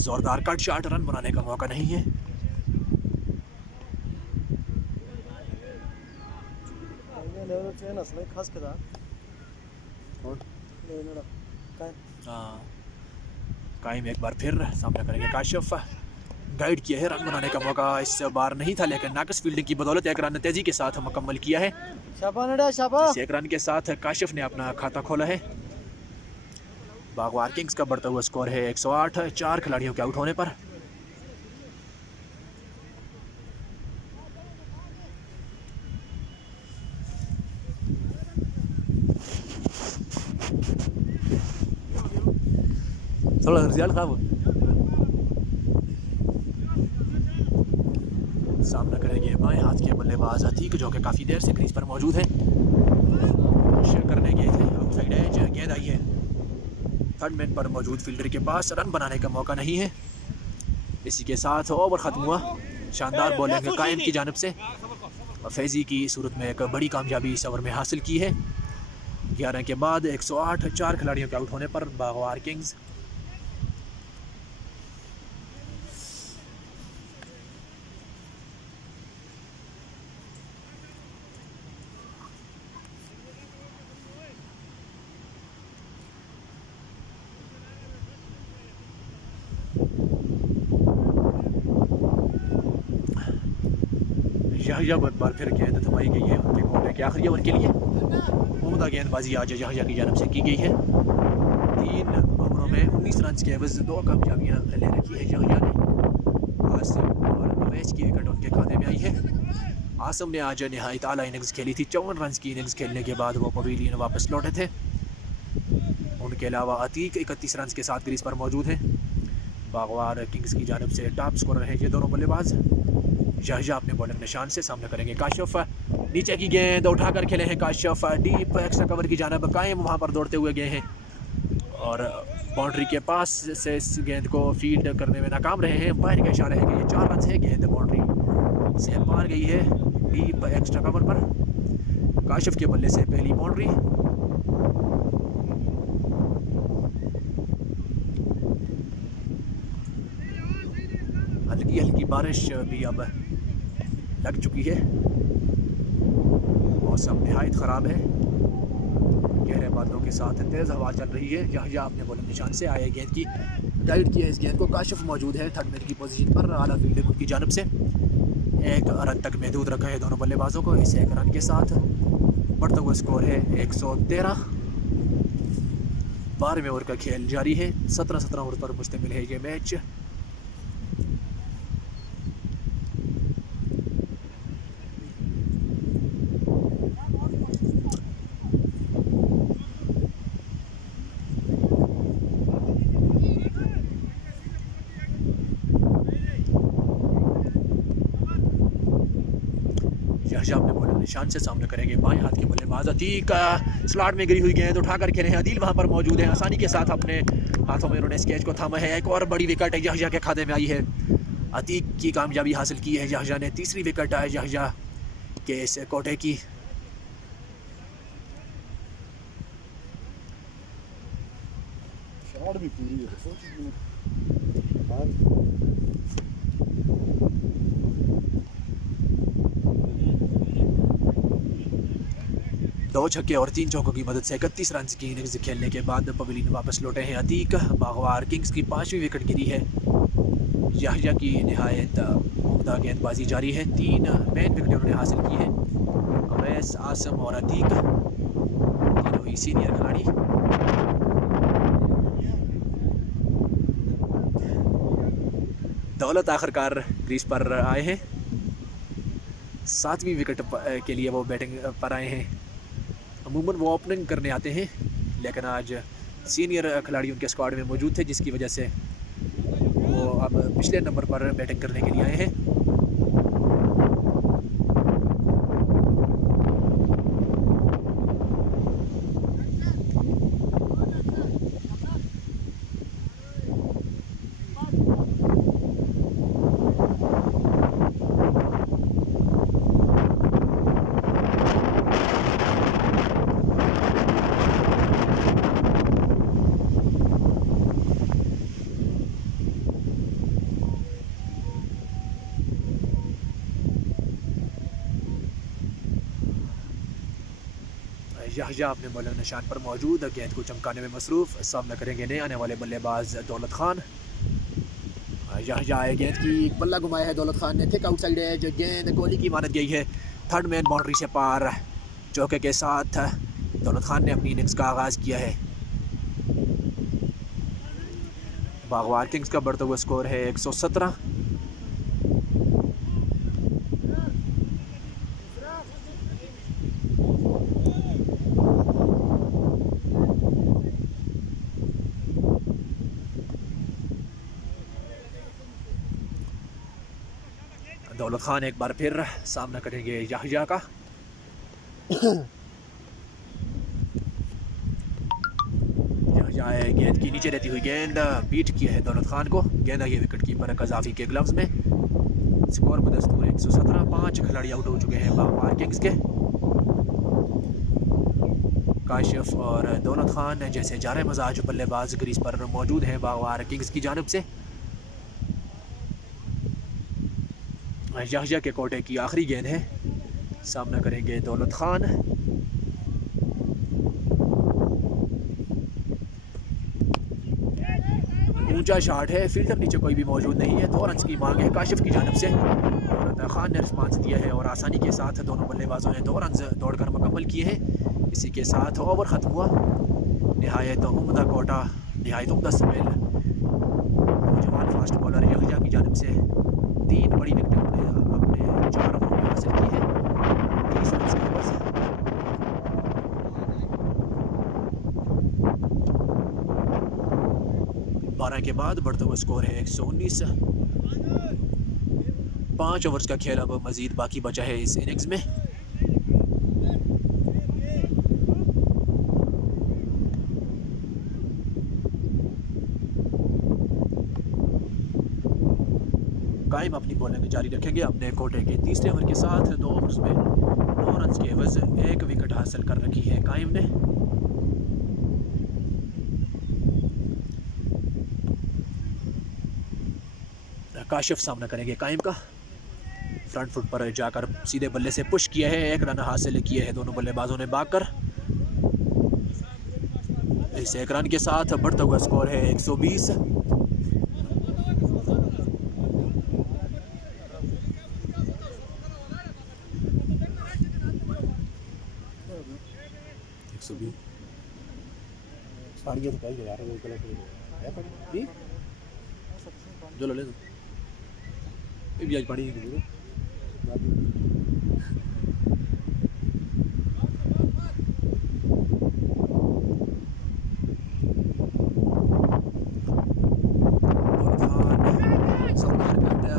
जोरदार कट शॉट, रन बनाने का मौका नहीं है। कायम एक बार फिर सामना करेंगे काशिफ, गाइड किया है, रन बनाने का मौका इस बार नहीं था, लेकिन नाकस फील्डिंग की बदौलत एक रन तेजी के साथ मुकम्मल किया है। इस एक रन के साथ काशिफ ने अपना खाता खोला है। बागवार किंग्स का बढ़ता हुआ स्कोर है 108, 4 खिलाड़ियों के आउट होने पर। थोड़ा रिजल्ट खराब हो, सामना करेंगे बाएं हाथ के बल्लेबाज अतीक, जो कि काफ़ी देर से क्रीज पर मौजूद है। शेयर करने गए थे, आउटसाइड एज गेंद आई है, थर्ड मैन पर मौजूद फील्डर के पास रन बनाने का मौका नहीं है। इसी के साथ ओवर ख़त्म हुआ। शानदार बॉलिंग कायम की जानिब से फैज़ी की सूरत में एक बड़ी कामयाबी इस ओवर में हासिल की है। 11 के बाद 108 4 खिलाड़ियों के आउट होने पर बागवार किंग्स यहया एक बार फिर गेंद थमाई गई है उनके कोर्ट के आखिरी ओवर के लिए। उम्दा गेंदबाजी आज यहया की जानब से की गई है। 3 ओवरों में 19 रन के एवज 2 कामयाबियाँ ले रखी है यहया ने। आसिम और अवैस की विकेट उनके खाते में आई है। आसिम ने आज नहायत आला इनिंग्स खेली थी। 54 रन की इनिंग्स खेलने के बाद वो पवेलियन वापस लौटे थे। उनके अलावा अतीक 31 रन के साथ क्रीज पर मौजूद हैं। बागवार किंग्स की जानब से टॉप स्कोरर हैं ये दोनों बल्लेबाज। यहया अपने बॉलिंग निशान से सामने करेंगे काशिफ। नीचे की गेंद उठाकर खेले हैं काशिफ, डीप एक्स्ट्रा कवर की जानब कायम वहां पर दौड़ते हुए गए हैं और बाउंड्री के पास से इस गेंद को फील्ड करने में नाकाम रहे हैं। अंपायर का इशारा है कि ये 4 रन है। गेंद बाउंड्री से पार गई है डीप एक्स्ट्रा कवर पर। काशिफ के बल्ले से पहली बाउंड्री। हल्की हल्की बारिश भी अब लग चुकी है। मौसम नहायत ख़राब है। गहरे बादलों के साथ तेज़ हवा चल रही है। यहया अपने बॉलिंग निशान से आए गेंद की गाइड किया। इस गेंद को काशिफ मौजूद है थर्ड मैन की पोजीशन पर। आला फील्डिंग उनकी जानब से 1 रन तक महदूद रखा है दोनों बल्लेबाजों को। इस 1 रन के साथ बढ़ता हुआ स्कोर है 113। 12वें ओवर का खेल जारी है। 17 ओवर पर मुश्तमिल है ये मैच। यहया अपने बॉलिंग निशान से सामने करेंगे बाएं हाथ के बल्लेबाज अतीक। स्लॉट में गिरी हुई गेंद उठाकर खेले हैं। अदील वहां पर मौजूद है। आसानी के साथ अपने हाथों में उन्होंने इस कैच को थामा है। एक और बड़ी विकेट यहया के खाते में आई है। अतीक की कामयाबी हासिल की है यहया ने। तीसरी विकेट है यहया के इस कोटे की। भी पूरी है। 2 छक्के और 3 चौकों की मदद से 31 रन की इनिंग्स खेलने के बाद पवेलियन वापस लौटे हैं अतीक। बागवार किंग्स की 5वीं विकेट गिरी है। यहया की नहायत उम्दा गेंदबाजी जारी है। 3 मेन विकेट उन्होंने हासिल की है। अवैस, आसिम और अतीक तीनों ही सीनियर खिलाड़ी। दौलत आखिरकार क्रीज पर आए हैं। 7वीं विकेट के लिए वो बैटिंग पर आए हैं। अमूमन वो ओपनिंग करने आते हैं लेकिन आज सीनियर खिलाड़ी उनके स्क्वाड में मौजूद थे जिसकी वजह से वो अब पिछले नंबर पर बैटिंग करने के लिए आए हैं। यहया अपने बॉलिंग निशान पर मौजूद गेंद को चमकाने में मसरूफ़। सामना करेंगे नए आने वाले बल्लेबाज दौलत खान। यहया आए गेंद की बल्ला घुमाया है दौलत खान ने। थिक आउटसाइड है जो गेंद गोली की मानत गई है। थर्ड मैन बाउंड्री से पार। चौके के साथ दौलत खान ने अपनी इनिंग्स का आगाज़ किया है। बागवार किंग्स का बढ़ता हुआ स्कोर है 117। दौलत खान एक बार फिर सामना करेंगे यहया का। यहया क्या है, गेंद की नीचे रहती हुई गेंद बीट किया है दौलत खान को। गेंद ये विकेट कीपर कजाफी के ग्लव्स में। स्कोर बदस्तूर 117। 5 खिलाड़ी आउट हो चुके हैं बागवार किंग्स के। काशिफ और दौलत खान जैसे जारे मजाज बल्लेबाज क्रीज पर मौजूद हैं बागवार किंग्स की जानिब से। याहिया के कोटे की आखिरी गेंद है, सामना करेंगे दौलत खान। ऊंचा शॉट है, फील्डर नीचे कोई भी मौजूद नहीं है। 2 रन की मांग है काशिफ की जानिब से। दौलत खान ने रिस्पांस दिया है और आसानी के साथ दोनों बल्लेबाजों ने 2 रन दौड़कर मुकम्मल किए हैं। इसी के साथ ओवर ख़त्म हुआ। नहायत उम्दा कोटा, नहायत उम्दा स्पेल नौजवान फास्ट बॉलर याहिया की जानिब से 3 बड़ी विकेटें अपने 4 ओवर में हासिल की है। 30 रन के एवज। बारह के बाद बढ़ता हुआ स्कोर है 119। 5 ओवर्स का खेल अब मजीद बाकी बचा है इस इनिंग्स में। कायम अपनी बॉलिंग जारी रखेंगे अपने कोटे के तीसरे ओवर के साथ। 2 ओवर्स में 9 रन के एवज 1 विकेट हासिल कर रखी है कायम ने। काशिफ सामना करेंगे कायम का। फ्रंट फुट पर जाकर सीधे बल्ले से पुश किया है। 1 रन हासिल किए हैं दोनों बल्लेबाजों ने भागकर। इस 1 रन के साथ बढ़ता हुआ स्कोर है 120। जो लो ले दो भी आज पानी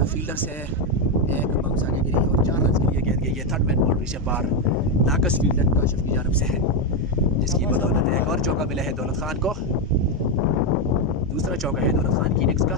फील्डर से एक बम्स आगे गिरी और 4 रन के लिए गेंद गई है। थर्ड मैन बाउंड्री से पार नाकस फील्डर काशिफ की जानिब से, जिसकी बदौलत एक और चौका मिला है दौलत खान को। दूसरा चौका है दौलत खान की इनिंग्स का।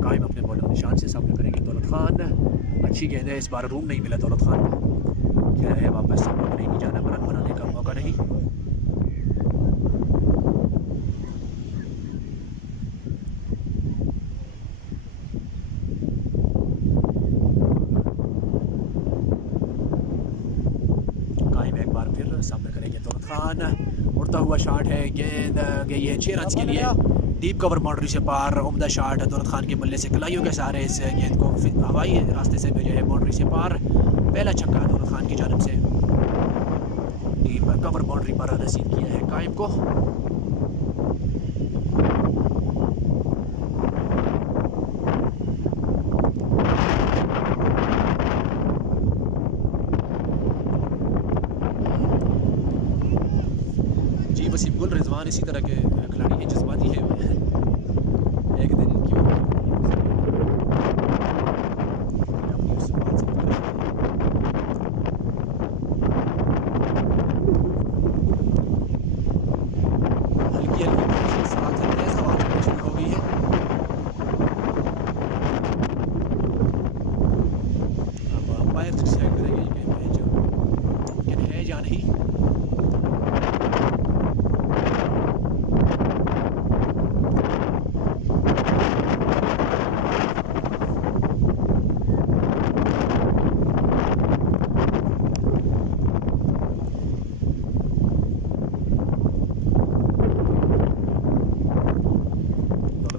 कायम अपने बॉलर निशान से सामना करेंगे दौलत खान। अच्छी गेंद है, इस बार रूम नहीं मिला दौलत खान को। क्या है वापस पकड़ने की जाना, रन बनाने का मौका नहीं। कायम एक बार फिर सामना करेंगे दौलत खान। उड़ता हुआ शॉट है, गेंद गई है 6 रन के लिए। डीप कवर बाउंड्री से पार उम्दा शॉट दौलत खान के बल्ले से कलाइयों के सहारे इस गेंद को हवाई रास्ते से भेजा है बाउंड्री से पार। पहला छक्का दौलत खान की जानिब से डीप कवर बाउंड्री पर नसीब किया है कायम को। जी वसीम गुल रिजवान इसी तरह के खिलाड़ी हैं, जज्बाती है। एक दिन इनकी हल्की हल्की साथ तेज हवा चलनी शुरू हो गई है। अब अंपायर डिसाइड करेंगे कि मैच है या नहीं।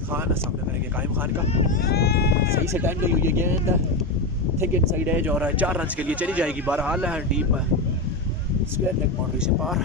खान सामने करेंगे कायम खान का। सही से टाइम गई हुई है गेंद, थिक इनसाइड एज और 4 रन के लिए चली जाएगी। बहरहाल डीप स्क्वायर लेग बाउंड्री से पार।